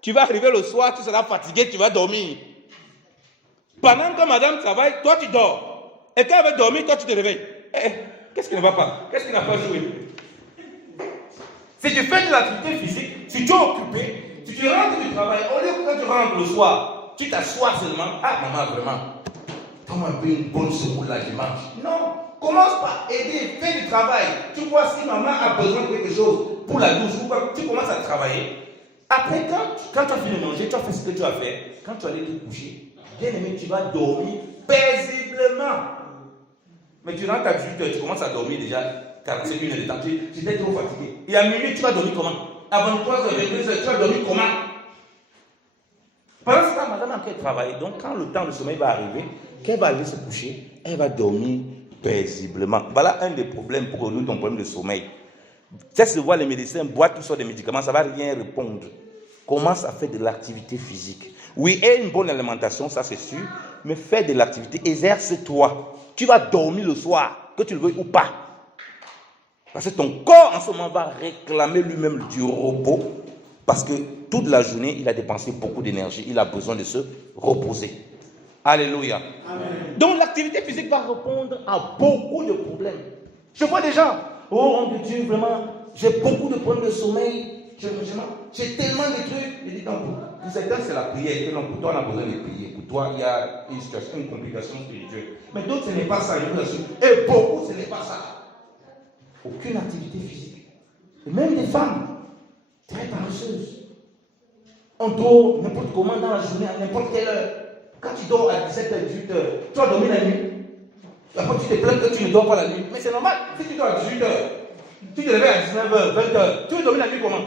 Tu vas arriver le soir, tu seras fatigué, tu vas dormir. Pendant que madame travaille, toi tu dors. Et quand elle va dormir, toi tu te réveilles. Qu'est-ce qui ne va pas? Qu'est-ce qui n'a pas joué? Si tu fais de l'activité physique, si tu es occupé, si tu rentres du travail, au lieu que quand tu rentres le soir, tu t'assois seulement. Ah maman, vraiment, donne-moi un peu une bonne secoue là dimanche. Non, commence par aider, fais du travail. Tu vois si maman a besoin de quelque chose pour la douche, tu commences à travailler. Après, quand tu as fini de manger, tu as fait ce que tu as fait. Quand tu allais te coucher, Bien aimé, tu vas dormir paisiblement. Mais tu rentres à 18h, tu commences à dormir déjà 45 minutes de temps. Tu es trop fatigué. Et à minuit, tu vas dormir comment? À 23h, 22h, tu vas dormir comment? Pendant ce temps, madame a qu'elle travaille. Donc, quand le temps de sommeil va arriver, qu'elle va aller se coucher, elle va dormir paisiblement. Voilà un des problèmes pour résoudre ton problème de sommeil. Tu sais, voir les médecins boire toutes sortes de médicaments, ça ne va rien répondre. Commence à faire de l'activité physique. Oui, et une bonne alimentation, ça c'est sûr, mais fais de l'activité, exerce-toi. Tu vas dormir le soir, que tu le veuilles ou pas. Parce que ton corps en ce moment va réclamer lui-même du repos, parce que toute la journée, il a dépensé beaucoup d'énergie, il a besoin de se reposer. Alléluia. Amen. Donc l'activité physique va répondre à beaucoup de problèmes. Je vois des gens, oh mon Dieu, vraiment, j'ai beaucoup de problèmes de sommeil. J'ai tellement de trucs. Je dis, non, pour certains, c'est la prière. Non, pour toi, on a besoin de prier. Pour toi, il y a une situation, une complication spirituelle. Mais d'autres, ce n'est pas ça, je vous assure. Et beaucoup, ce n'est pas ça. Aucune activité physique. Et même des femmes, très paresseuses. On dort n'importe comment dans la journée, à n'importe quelle heure. Quand tu dors à 17h, 18h, tu vas dormir la nuit. Après, tu te plains que tu ne dors pas la nuit. Mais c'est normal. Si tu dors à 18h, tu te réveilles à 19h, 20h, tu veux dormir la nuit comment?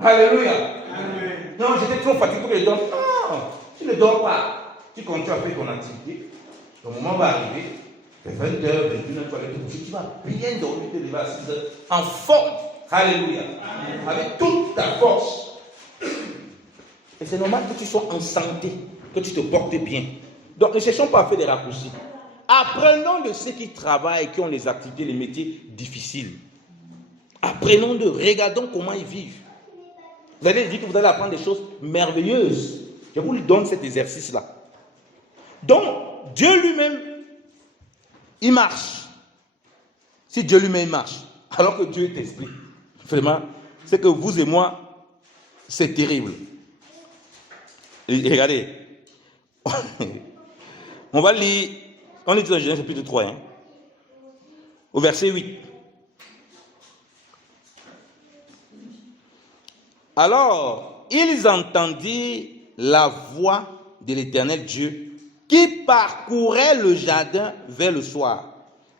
Alléluia. Amen. Non, j'étais trop fatigué pour que je dorme. Non, tu ne dors pas. Tu continues à faire ton activité. Le moment va arriver. C'est 20h, 21h, tu vas aller te coucher. Tu vas bien dormir, te lever à 6h. En forme. Alléluia. Amen. Avec toute ta force. Et c'est normal que tu sois en santé, que tu te portes bien. Donc ne cherchons pas à faire des raccourcis. Apprenons de ceux qui travaillent, qui ont les activités, les métiers difficiles. Apprenons d'eux, regardons comment ils vivent. Vous allez dire que vous allez apprendre des choses merveilleuses. Je vous donne cet exercice-là. Donc, Dieu lui-même, il marche. Si Dieu lui-même marche, alors que Dieu est esprit, vraiment, c'est que vous et moi, c'est terrible. Et regardez, on va lire, on lit dans Genèse chapitre 3, au verset 8. Alors, ils entendirent la voix de l'Éternel Dieu qui parcourait le jardin vers le soir.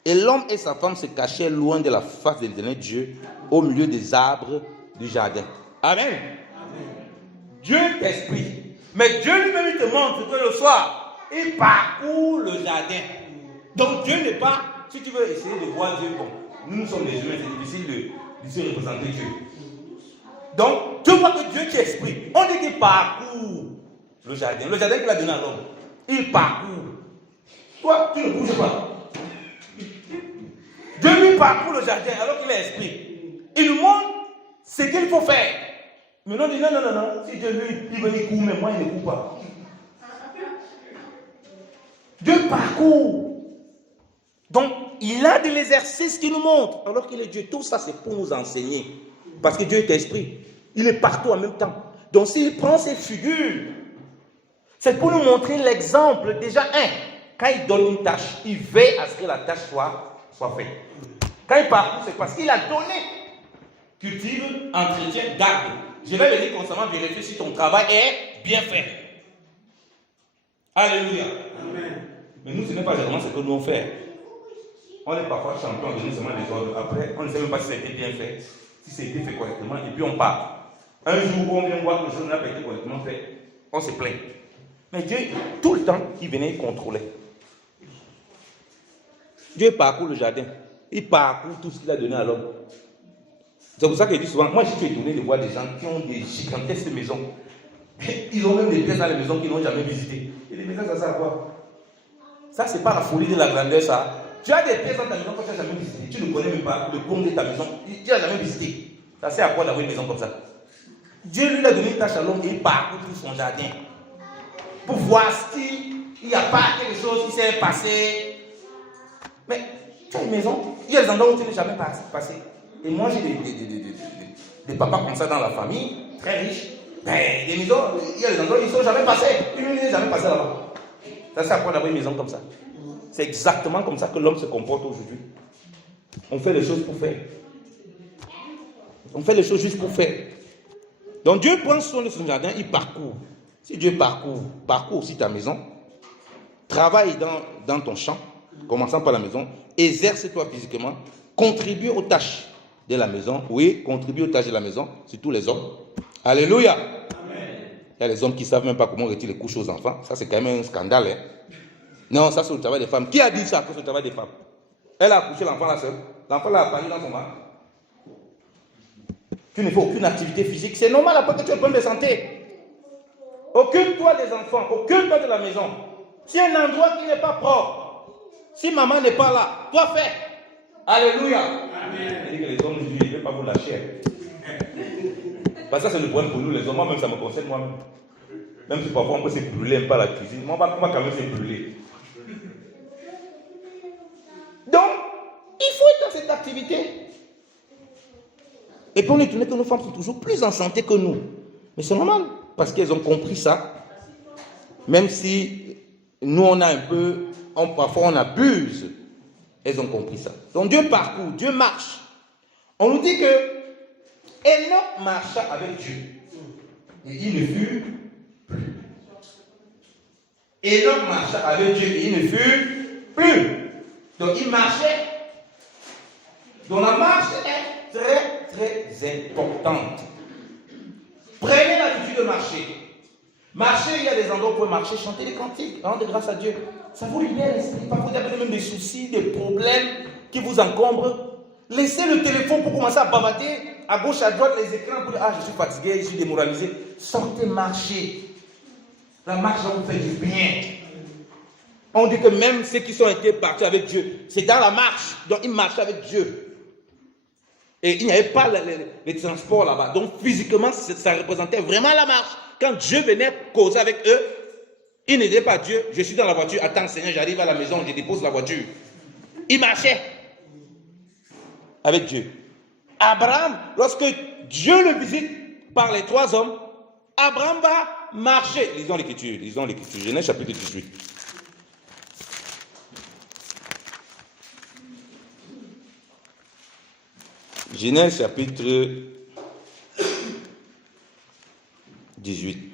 Et l'homme et sa femme se cachaient loin de la face de l'Éternel Dieu, au milieu des arbres du jardin. Amen. Amen. Dieu est esprit. Mais Dieu lui-même te montre que le soir, il parcourt le jardin. Donc Dieu n'est pas, si tu veux essayer de voir Dieu, bon, nous sommes des humains, c'est difficile de se représenter Dieu. Donc, tu vois que Dieu qui est esprit. On dit qu'il parcourt le jardin. Le jardin qu'il a donné à l'homme. Il parcourt. Toi, tu ne bouges pas. Dieu lui parcourt le jardin alors qu'il est esprit. Il nous montre ce qu'il faut faire. Mais non, dit non. Si Dieu lui, il veut courir, mais moi, il ne court pas. Dieu parcourt. Donc, il a de l'exercice qui nous montre. Alors qu'il est Dieu. Tout ça, c'est pour nous enseigner. Parce que Dieu est esprit. Il est partout en même temps. Donc s'il prend ces figures, c'est pour nous montrer l'exemple. Déjà, quand il donne une tâche, il veille à ce que la tâche soit faite. Quand il parcourt, c'est parce qu'il a donné. Cultive, entretien, garde. Je vais venir constamment vérifier si ton travail est bien fait. Alléluia. Amen. Mais nous, ce n'est pas vraiment ce que nous on fait. On est parfois champion de donner seulement des ordres. Après, on ne sait même pas si ça a été bien fait. Si c'est été fait correctement, et puis on part. Un jour où on vient voir que le chose n'a pas été correctement fait, on se plaint. Mais Dieu, tout le temps, il venait contrôler. Dieu parcourt le jardin. Il parcourt tout ce qu'il a donné à l'homme. C'est pour ça que je dis souvent, moi je suis étonné de voir des gens qui ont des gigantesques maisons. Ils ont même des pièces dans les maisons qu'ils n'ont jamais visitées. Et les maisons, ça sert à quoi? Ça, c'est pas la folie de la grandeur, ça. Tu as des pièces dans ta maison que tu n'as jamais visitées. Tu ne connais même pas le pont de ta maison. Tu n'as jamais visité. Ça sert à quoi d'avoir une maison comme ça? Dieu lui a donné une tâche à l'homme et il parcourt tout son jardin. Pour voir s'il n'y a pas quelque chose qui s'est passé. Mais tu as une maison. Il y a des endroits où tu n'es jamais passé. Et moi j'ai des papas comme ça dans la famille, très riches. Ben, des maisons, il y a des endroits où ils ne sont jamais passés. Ils ne sont jamais passés là-bas. Ça sert à quoi d'avoir une maison comme ça? C'est exactement comme ça que l'homme se comporte aujourd'hui. On fait les choses pour faire. On fait les choses juste pour faire. Donc Dieu prend soin de son jardin, il parcourt. Si Dieu parcourt aussi ta maison, travaille dans ton champ, commençant par la maison, exerce-toi physiquement, contribue aux tâches de la maison. Oui, contribue aux tâches de la maison, surtout les hommes. Alléluia. Amen. Il y a les hommes qui ne savent même pas comment retirer les couches aux enfants. Ça, c'est quand même un scandale. Hein? Non, ça, c'est le travail des femmes. Qui a dit ça que c'est le travail des femmes? Elle a accouché l'enfant là seule. L'enfant l'a apparu dans son ventre. Tu ne fais aucune activité physique. C'est normal après que tu aies un problème de santé. Occupe-toi des enfants. Occupe-toi de la maison. Si un endroit qui n'est pas propre, si maman n'est pas là, toi fais. Alléluia. Amen. Il dit que les hommes aujourd'hui, ils ne veulent pas vous lâcher. Parce que ça, c'est le problème pour nous, les hommes. Moi-même, ça me concerne moi-même. Même si parfois on peut se brûler un peu à la cuisine, moi, on va quand même se brûler. Donc, il faut être dans cette activité. Et puis on est étonné que nos femmes sont toujours plus en santé que nous. Mais c'est normal, parce qu'elles ont compris ça. Même si nous, on a un peu, parfois on abuse, elles ont compris ça. Donc Dieu parcourt, Dieu marche. On nous dit que Enoch marcha avec Dieu. Et il ne fut plus. Enoch marcha avec Dieu et il ne fut plus. Donc il marchait. Donc la marche est très très importante. Prenez l'habitude de marcher. Marcher, il y a des endroits où vous pouvez marcher, chanter des cantiques, rendre grâce à Dieu. Ça vous libère l'esprit. Parfois, vous avez même des soucis, des problèmes qui vous encombrent. Laissez le téléphone pour commencer à bavater à gauche, à droite, les écrans pour dire ah, je suis fatigué, je suis démoralisé. Sortez marcher. La marche va vous faire du bien. On dit que même ceux qui sont été partis avec Dieu, c'est dans la marche. Donc, ils marchaient avec Dieu. Et il n'y avait pas les transports là-bas. Donc, physiquement, ça représentait vraiment la marche. Quand Dieu venait causer avec eux, ils ne disaient pas Dieu, je suis dans la voiture, attends Seigneur, j'arrive à la maison, je dépose la voiture. Ils marchaient avec Dieu. Abraham, lorsque Dieu le visite par les 3 hommes, Abraham va marcher. Lisons l'écriture, Genèse chapitre 18. Genèse chapitre 18.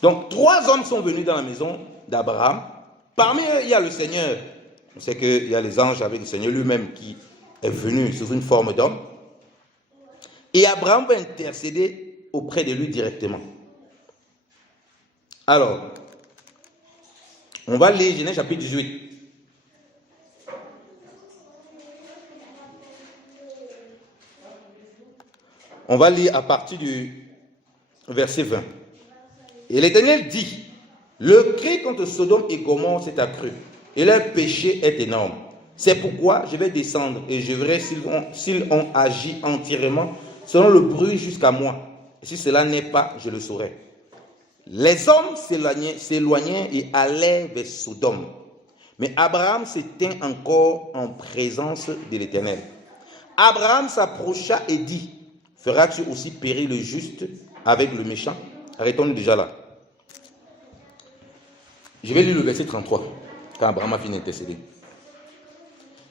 Donc, 3 hommes sont venus dans la maison d'Abraham. Parmi eux, il y a le Seigneur. On sait qu'il y a les anges avec le Seigneur lui-même qui est venu sous une forme d'homme. Et Abraham va intercéder auprès de lui directement. Alors, on va lire Genèse chapitre 18. On va lire à partir du verset 20. Et l'Éternel dit, le cri contre Sodome et Gomorrhe s'est accru, et leur péché est énorme. C'est pourquoi je vais descendre et je verrai s'ils ont agi entièrement selon le bruit jusqu'à moi. Et si cela n'est pas, je le saurai. Les hommes s'éloignaient et allèrent vers Sodome. Mais Abraham se tint encore en présence de l'Éternel. Abraham s'approcha et dit, feras-tu aussi périr le juste avec le méchant? Arrêtons-nous déjà là. Je vais lire le verset 33, quand Abraham a fini d'intercéder.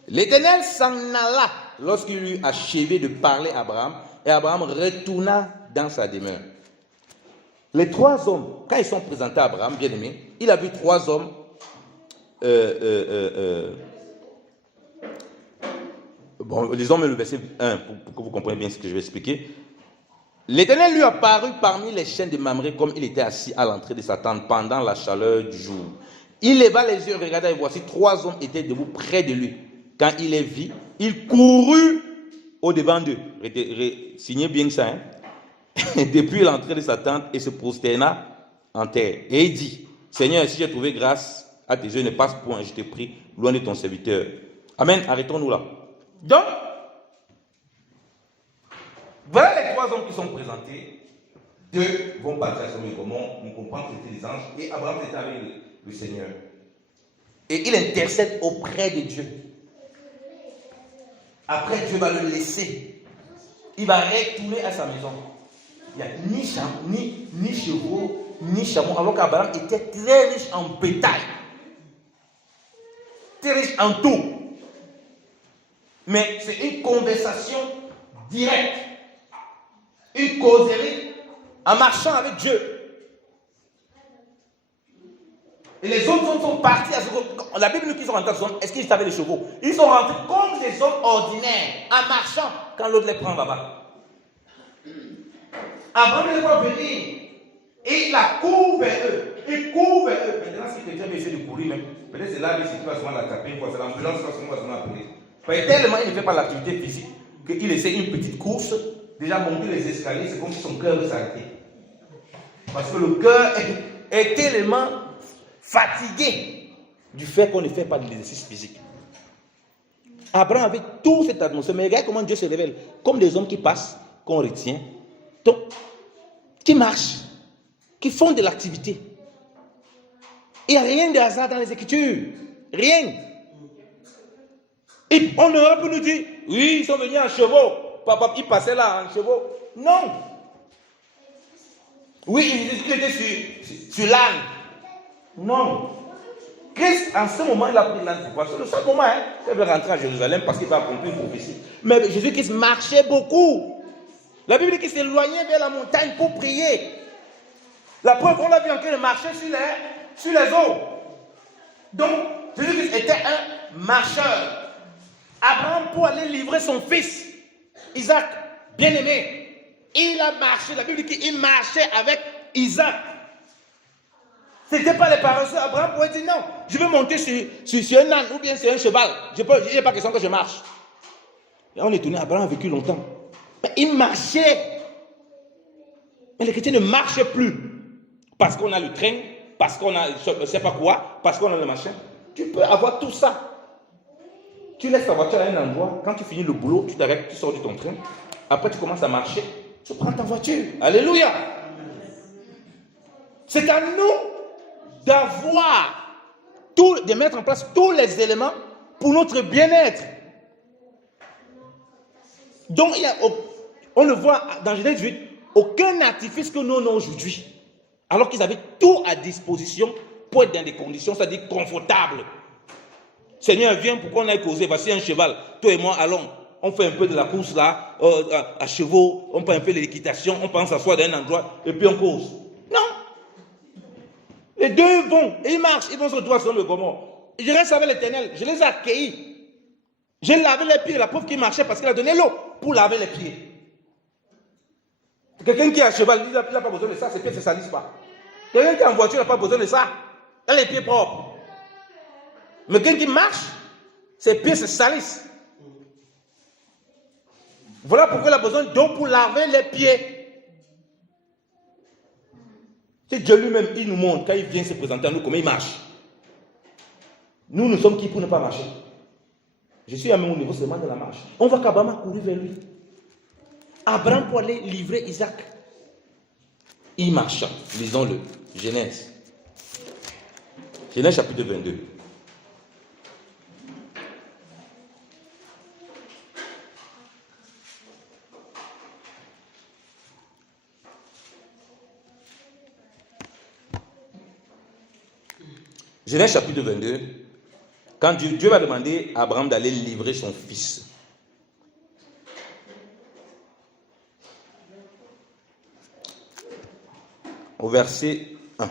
L'Éternel s'en alla lorsqu'il eut achevé de parler à Abraham, et Abraham retourna dans sa demeure. Les 3 hommes, quand ils sont présentés à Abraham, bien aimé, il a vu 3 hommes bon, lisons le verset 1 pour que vous compreniez bien ce que je vais expliquer. L'Éternel lui apparut parmi les chênes de Mamré comme il était assis à l'entrée de sa tente pendant la chaleur du jour. Il leva les yeux, regarda et voici 3 hommes étaient debout près de lui. Quand il les vit, il courut au-devant d'eux. Signez bien ça, hein? Depuis l'entrée de sa tente et se prosterna en terre. Et il dit, Seigneur, si j'ai trouvé grâce à tes yeux, ne passe point, je te prie, loin de ton serviteur. Amen, arrêtons-nous là. Donc, voilà les 3 hommes qui sont présentés. 2 vont partir à Sodome et Gomorrhe. On comprend que c'était les anges. Et Abraham était avec le Seigneur. Et il intercède auprès de Dieu. Après, Dieu va le laisser. Il va retourner à sa maison. Il n'y a ni chevaux, ni chameau, alors qu'Abraham était très riche en bétail, très riche en tout. Mais c'est une conversation directe, une causerie en marchant avec Dieu. Et les autres hommes sont partis. La Bible nous dit qu'ils sont rentrés. Est-ce qu'ils avaient les chevaux? Ils sont rentrés comme des hommes ordinaires, en marchant, quand l'autre les prend là-bas. Abraham ne va venir. Et il la court vers eux. Il court vers eux. Maintenant, si quelqu'un veut essayer de courir, même, peut-être c'est là, mais si tu vas souvent l'attraper une fois, c'est l'ambulance qui va souvent appeler. Parce que tellement il ne fait pas l'activité physique qu'il essaie une petite course, déjà monter les escaliers, c'est comme si son cœur s'arrêtait. Parce que le cœur est tellement fatigué du fait qu'on ne fait pas de l'exercice physique. Abraham avait toute cette atmosphère, mais regarde comment Dieu se révèle, comme des hommes qui passent, qu'on retient, donc, qui marchent, qui font de l'activité. Il n'y a rien de hasard dans les Écritures. Rien. Et on aurait pu nous dire, oui, ils sont venus en chevaux. Papa, ils passaient là en chevaux. Non. Oui, ils étaient sur l'âne. Non. Christ, en ce moment, il a pris l'âne. C'est le seul moment qu'il veut rentrer à Jérusalem parce qu'il va accomplir une prophétie. Mais Jésus-Christ marchait beaucoup. La Bible dit qu'il s'éloignait vers la montagne pour prier. La preuve, on l'a vu en train de marcher sur les eaux. Donc, Jésus-Christ était un marcheur. Abraham, pour aller livrer son fils, Isaac, bien-aimé, il a marché. La Bible dit qu'il marchait avec Isaac. Ce n'était pas les paresseux. Abraham pouvait dire non, je vais monter sur un âne ou bien sur un cheval. Il n'y a pas question que je marche. Et on est tourné, Abraham a vécu longtemps. Mais il marchait. Mais les chrétiens ne marchent plus. Parce qu'on a le train, parce qu'on a je ne sais pas quoi, parce qu'on a le machin. Tu peux avoir tout ça. Tu laisses ta voiture à un endroit, quand tu finis le boulot, tu t'arrêtes, tu sors de ton train. Après, tu commences à marcher, tu prends ta voiture. Alléluia. C'est à nous d'avoir, de mettre en place tous les éléments pour notre bien-être. Donc, on le voit dans Genèse 8, aucun artifice que nous avons aujourd'hui. Alors qu'ils avaient tout à disposition pour être dans des conditions, c'est-à-dire confortables. Seigneur, viens pour qu'on aille causer. Voici un cheval. Toi et moi, allons. On fait un peu de la course là, à chevaux. On fait un peu de l'équitation. On pense s'asseoir dans un endroit et puis on cause. Non. Les deux vont. Et ils marchent. Ils vont se retrouver sur le Gomorrhe. Je reste avec l'Éternel. Je les ai accueillis. J'ai lavé les pieds. La pauvre qui marchait parce qu'il a donné l'eau pour laver les pieds. Quelqu'un qui est à cheval, il n'a pas besoin de ça. Ses pieds ne se salissent pas. Quelqu'un qui est en voiture n'a pas besoin de ça. Il a les pieds propres. Mais quelqu'un qui marche, ses pieds se salissent. Voilà pourquoi il a besoin d'eau pour laver les pieds. C'est Dieu lui-même, il nous montre, quand il vient se présenter à nous, comment il marche. Nous sommes qui pour ne pas marcher? Je suis à mon niveau seulement de la marche. On voit qu'Abraham a couru vers lui. Abraham pour aller livrer Isaac. Il marcha. Lisons-le. Genèse. Genèse chapitre 22. Genèse chapitre 22, quand Dieu va demander à Abraham d'aller livrer son fils. Au verset 1.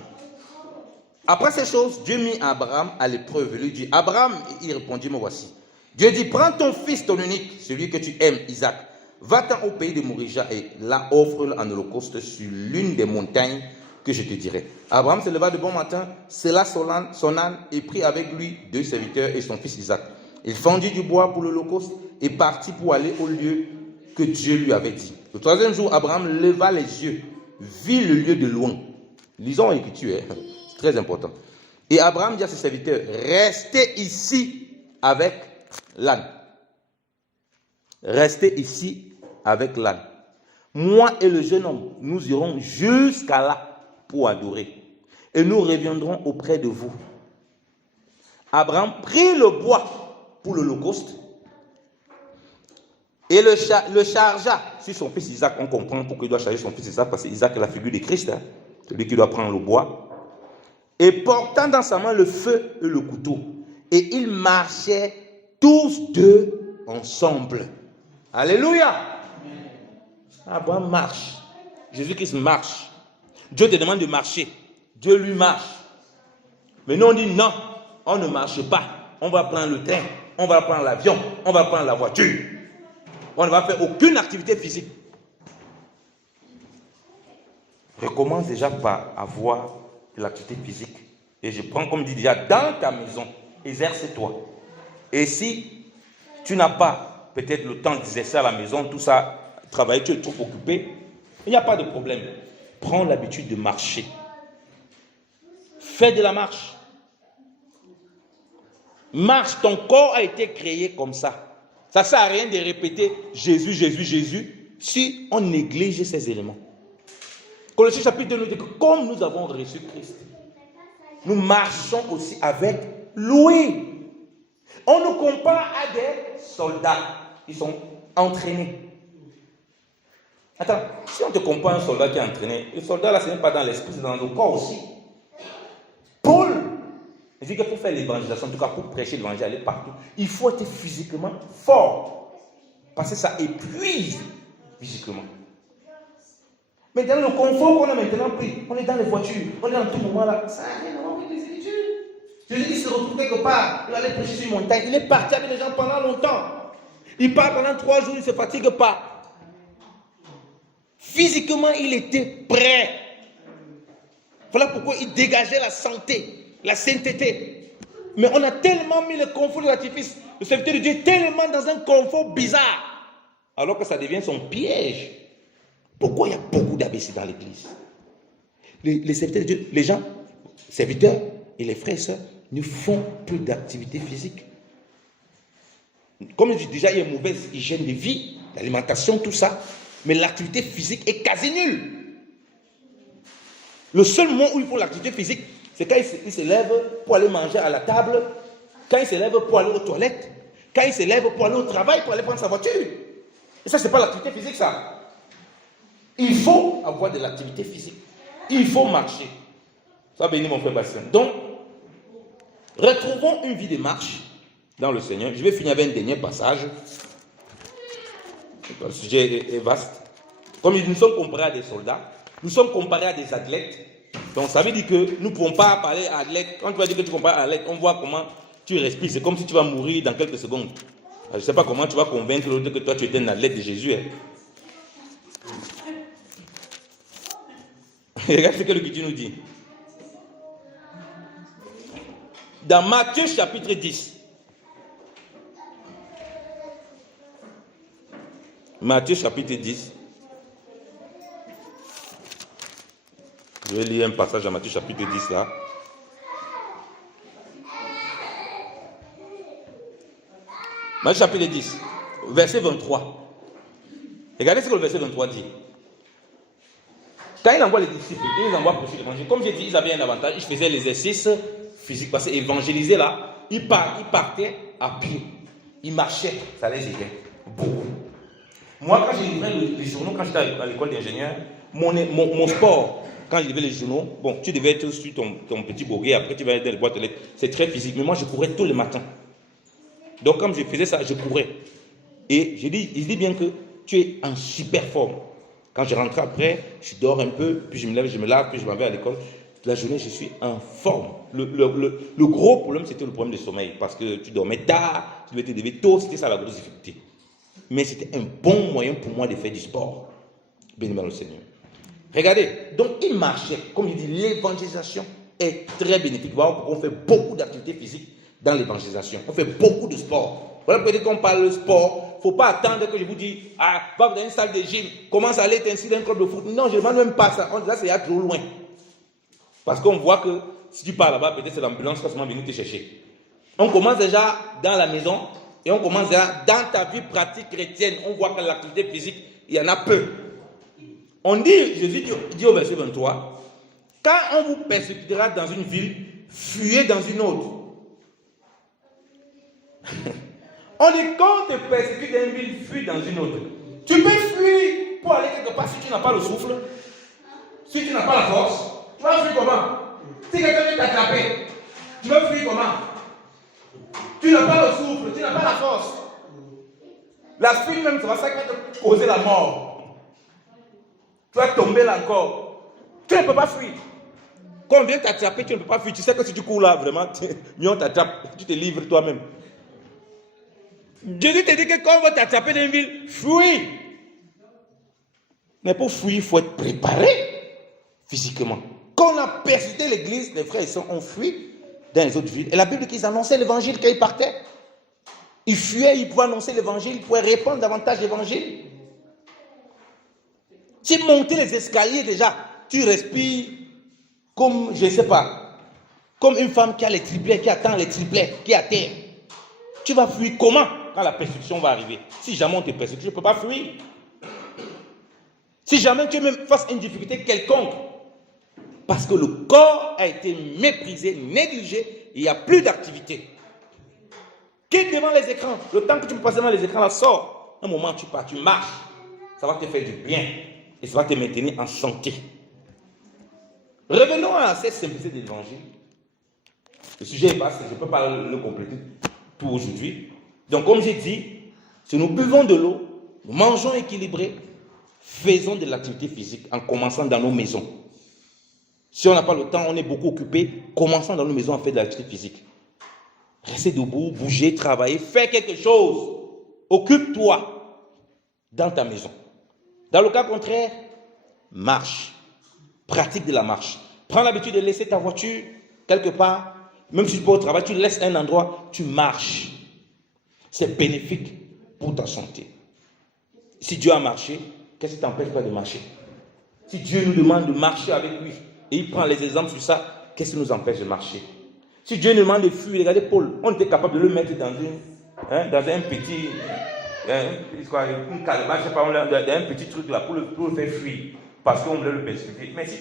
Après ces choses, Dieu mit Abraham à l'épreuve et lui dit, Abraham, il répondit, me voici. Dieu dit, prends ton fils, ton unique, celui que tu aimes, Isaac, va-t'en au pays de Morija et là offre-le en holocauste sur l'une des montagnes que je te dirai. Abraham se leva de bon matin, sella son âne et prit avec lui 2 serviteurs et son fils Isaac. Il fendit du bois pour l'holocauste et partit pour aller au lieu que Dieu lui avait dit. Le 3e jour, Abraham leva les yeux, vit le lieu de loin. Lisons l'Écriture, c'est très important. Et Abraham dit à ses serviteurs, restez ici avec l'âne. Restez ici avec l'âne. Moi et le jeune homme, nous irons jusqu'à là pour adorer. Et nous reviendrons auprès de vous. Abraham prit le bois pour l'holocauste et le chargea sur son fils Isaac. On comprend pourquoi il doit charger son fils Isaac, parce que Isaac est la figure de Christ. celui qui doit prendre le bois, et portant dans sa main le feu et le couteau. Et ils marchaient tous deux ensemble. Alléluia. Abraham marche. Jésus-Christ marche. Dieu te demande de marcher. Dieu lui marche. Mais nous on dit non, on ne marche pas. On va prendre le train, on va prendre l'avion, on va prendre la voiture. On ne va faire aucune activité physique. Recommence déjà par avoir de l'activité physique. Et je prends comme dit déjà, dans ta maison, exerce-toi. Et si tu n'as pas peut-être le temps d'exercer à la maison, tout ça, travailler, tu es trop occupé, il n'y a pas de problème. Prends l'habitude de marcher. Fais de la marche. Marche, ton corps a été créé comme ça. Ça ne sert à rien de répéter Jésus, Jésus, Jésus, si on néglige ces éléments. Colossiens chapitre 2 nous dit que comme nous avons reçu Christ, nous marchons aussi avec lui. On nous compare à des soldats qui sont entraînés. Attends, si on te compare à un soldat qui est entraîné, le soldat là, ce n'est pas dans l'esprit, c'est dans le corps aussi. Paul il dit que pour faire l'évangélisation, en tout cas pour prêcher l'évangile, aller partout, il faut être physiquement fort. Parce que ça épuise physiquement. Mais dans le confort qu'on a maintenant pris, on est dans les voitures, on est dans tout moment là, ça n'a rien à voir avec les études. Jésus il se retrouve quelque part, il allait prêcher sur une montagne, il est parti avec les gens pendant longtemps. Il part pendant 3 jours, il ne se fatigue pas. Physiquement, il était prêt. Voilà pourquoi il dégageait la santé, la sainteté. Mais on a tellement mis le confort de l'artifice, le serviteur de Dieu est tellement dans un confort bizarre, alors que ça devient son piège. Pourquoi il y a beaucoup d'abaissés dans l'église? Les serviteurs de Dieu, les gens, serviteurs et les frères et sœurs, ne font plus d'activité physique. Comme je dis déjà, il y a une mauvaise hygiène de vie, l'alimentation, tout ça. Mais l'activité physique est quasi nulle. Le seul moment où il faut l'activité physique, c'est quand il se lève pour aller manger à la table, quand il se lève pour aller aux toilettes, quand il se lève pour aller au travail, pour aller prendre sa voiture. Et ça, ce n'est pas l'activité physique, ça. Il faut avoir de l'activité physique. Il faut marcher. Ça bénit mon frère Bastien. Donc, retrouvons une vie de marche dans le Seigneur. Je vais finir avec un dernier passage. Le sujet est vaste. Comme nous sommes comparés à des soldats, nous sommes comparés à des athlètes. Donc ça veut dire que nous ne pouvons pas parler à athlète. Quand tu vas dire que tu compares à athlète, on voit comment tu respires. C'est comme si tu vas mourir dans quelques secondes. Je ne sais pas comment tu vas convaincre l'autre que toi tu es un athlète de Jésus. Hein. Regarde ce que l'Écriture nous dit. Dans Matthieu chapitre 10. Matthieu chapitre 10. Je vais lire un passage dans Matthieu chapitre 10 là. Matthieu chapitre 10, verset 23. Regardez ce que le verset 23 dit. Quand il envoie les disciples, il les envoie prêcher l'évangile. Comme j'ai dit, ils avaient un avantage, ils faisaient l'exercice physique. Parce qu'évangéliser là, ils partaient à pied. Ils marchaient, ça les aidait beaucoup. Moi, quand j'ai livré les journaux, quand j'étais à l'école d'ingénieur, mon sport, quand j'ai livré les journaux, bon, tu devais être sur ton petit boguet, après tu vas être dans les boîtes aux lettres. C'est très physique, mais moi je courais tous les matins. Donc, comme je faisais ça, je courais. Et il dit bien que tu es en super forme. Quand je rentre après, je dors un peu, puis je me lave, puis je m'en vais à l'école. La journée, je suis en forme. Le gros problème, c'était le problème de sommeil, parce que tu dormais tard, tu devais te lever tôt, c'était ça la grosse difficulté. Mais c'était un bon moyen pour moi de faire du sport. Béni le Seigneur. Regardez, donc il marchait. Comme je dis, l'évangélisation est très bénéfique. Voilà pourquoi on fait beaucoup d'activités physiques dans l'évangélisation. On fait beaucoup de sport. Voilà pourquoi quand on parle de sport, il ne faut pas attendre que je vous dise, va dans une salle de gym, commence à aller t'inscrire dans un club de foot. Non, je ne demande même pas ça. On dit là, c'est trop loin. Parce qu'on voit que si tu pars là-bas, peut-être c'est l'ambulance qui va seulement venir te chercher. On commence déjà dans la maison et on commence déjà dans ta vie pratique chrétienne. On voit que l'activité physique, il y en a peu. On dit, Jésus dit au verset 23, quand on vous persécutera dans une ville, fuyez dans une autre. On dit quand on te persécute dans une ville, fuis dans une autre. Tu peux fuir pour aller quelque part si tu n'as pas le souffle, si tu n'as pas la force. vas fuir comment? Si quelqu'un vient t'attraper, tu vas fuir comment? Tu n'as pas le souffle, tu n'as pas la force. La fuite même, c'est ça qui va te causer la mort. Tu vas tomber là encore. Tu ne peux pas fuir. Quand on vient t'attraper, tu ne peux pas fuir. Tu sais que si tu cours là, vraiment, mieux on t'attrape, tu te livres toi-même. Jésus te dit que quand on va t'attraper dans une ville, fuis. Mais pour fuir, il faut être préparé physiquement. Quand on a persécuté l'église, les frères et sœurs ont fui dans les autres villes. Et la Bible dit qu'ils annonçaient l'évangile quand ils partaient. Ils fuyaient, ils pouvaient annoncer l'évangile, ils pouvaient répandre davantage l'évangile. Si monter les escaliers déjà, tu respires comme, je ne sais pas, comme une femme qui a les triplets, qui attend les triplets, qui est à terre. Tu vas fuir comment quand la persécution va arriver? Si jamais on te persécute, tu ne peux pas fuir. Si jamais tu es même face à une difficulté quelconque, parce que le corps a été méprisé, négligé, il n'y a plus d'activité. Quitte devant les écrans. Le temps que tu peux passer devant les écrans, là, sors. Un moment, tu pars, tu marches. Ça va te faire du bien. Et ça va te maintenir en santé. Revenons à cette simplicité de l'évangile. Le sujet est vaste, je ne peux pas le compléter tout aujourd'hui. Donc, comme j'ai dit, si nous buvons de l'eau, nous mangeons équilibré, faisons de l'activité physique en commençant dans nos maisons. Si on n'a pas le temps, on est beaucoup occupé, commençons dans nos maisons à faire de l'activité physique. Restez debout, bougez, travaillez, fais quelque chose. Occupe-toi dans ta maison. Dans le cas contraire, marche. Pratique de la marche. Prends l'habitude de laisser ta voiture quelque part. Même si tu vas au travail, tu laisses un endroit, tu marches. C'est bénéfique pour ta santé. Si Dieu a marché, qu'est-ce qui t'empêche pas de marcher? Si Dieu nous demande de marcher avec lui, et il prend les exemples sur ça, qu'est-ce qui nous empêche de marcher? Si Dieu nous demande de fuir, regardez Paul, on était capable de le mettre dans un petit, une calebasse, je sais pas, dans un petit truc là pour le faire fuir, parce qu'on voulait le persécuter. Mais si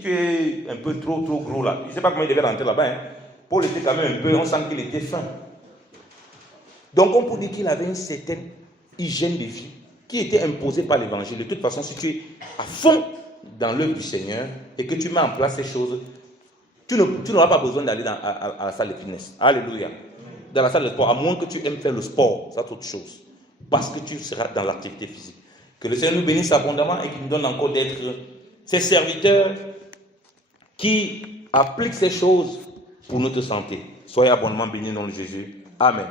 tu es un peu trop gros là, je ne sais pas comment il devait rentrer là-bas, hein. Paul était quand même un peu, on sent qu'il était fin. Donc on peut dire qu'il avait une certaine hygiène de vie qui était imposée par l'évangile. De toute façon, si tu es à fond dans l'œuvre du Seigneur et que tu mets en place ces choses, tu n'auras pas besoin d'aller à la salle de fitness. Alléluia. Dans la salle de sport, à moins que tu aimes faire le sport, c'est autre chose. Parce que tu seras dans l'activité physique. Que le Seigneur nous bénisse abondamment et qu'il nous donne encore d'être ses serviteurs qui appliquent ces choses pour notre santé. Soyez abondamment bénis dans le Jésus. Amen.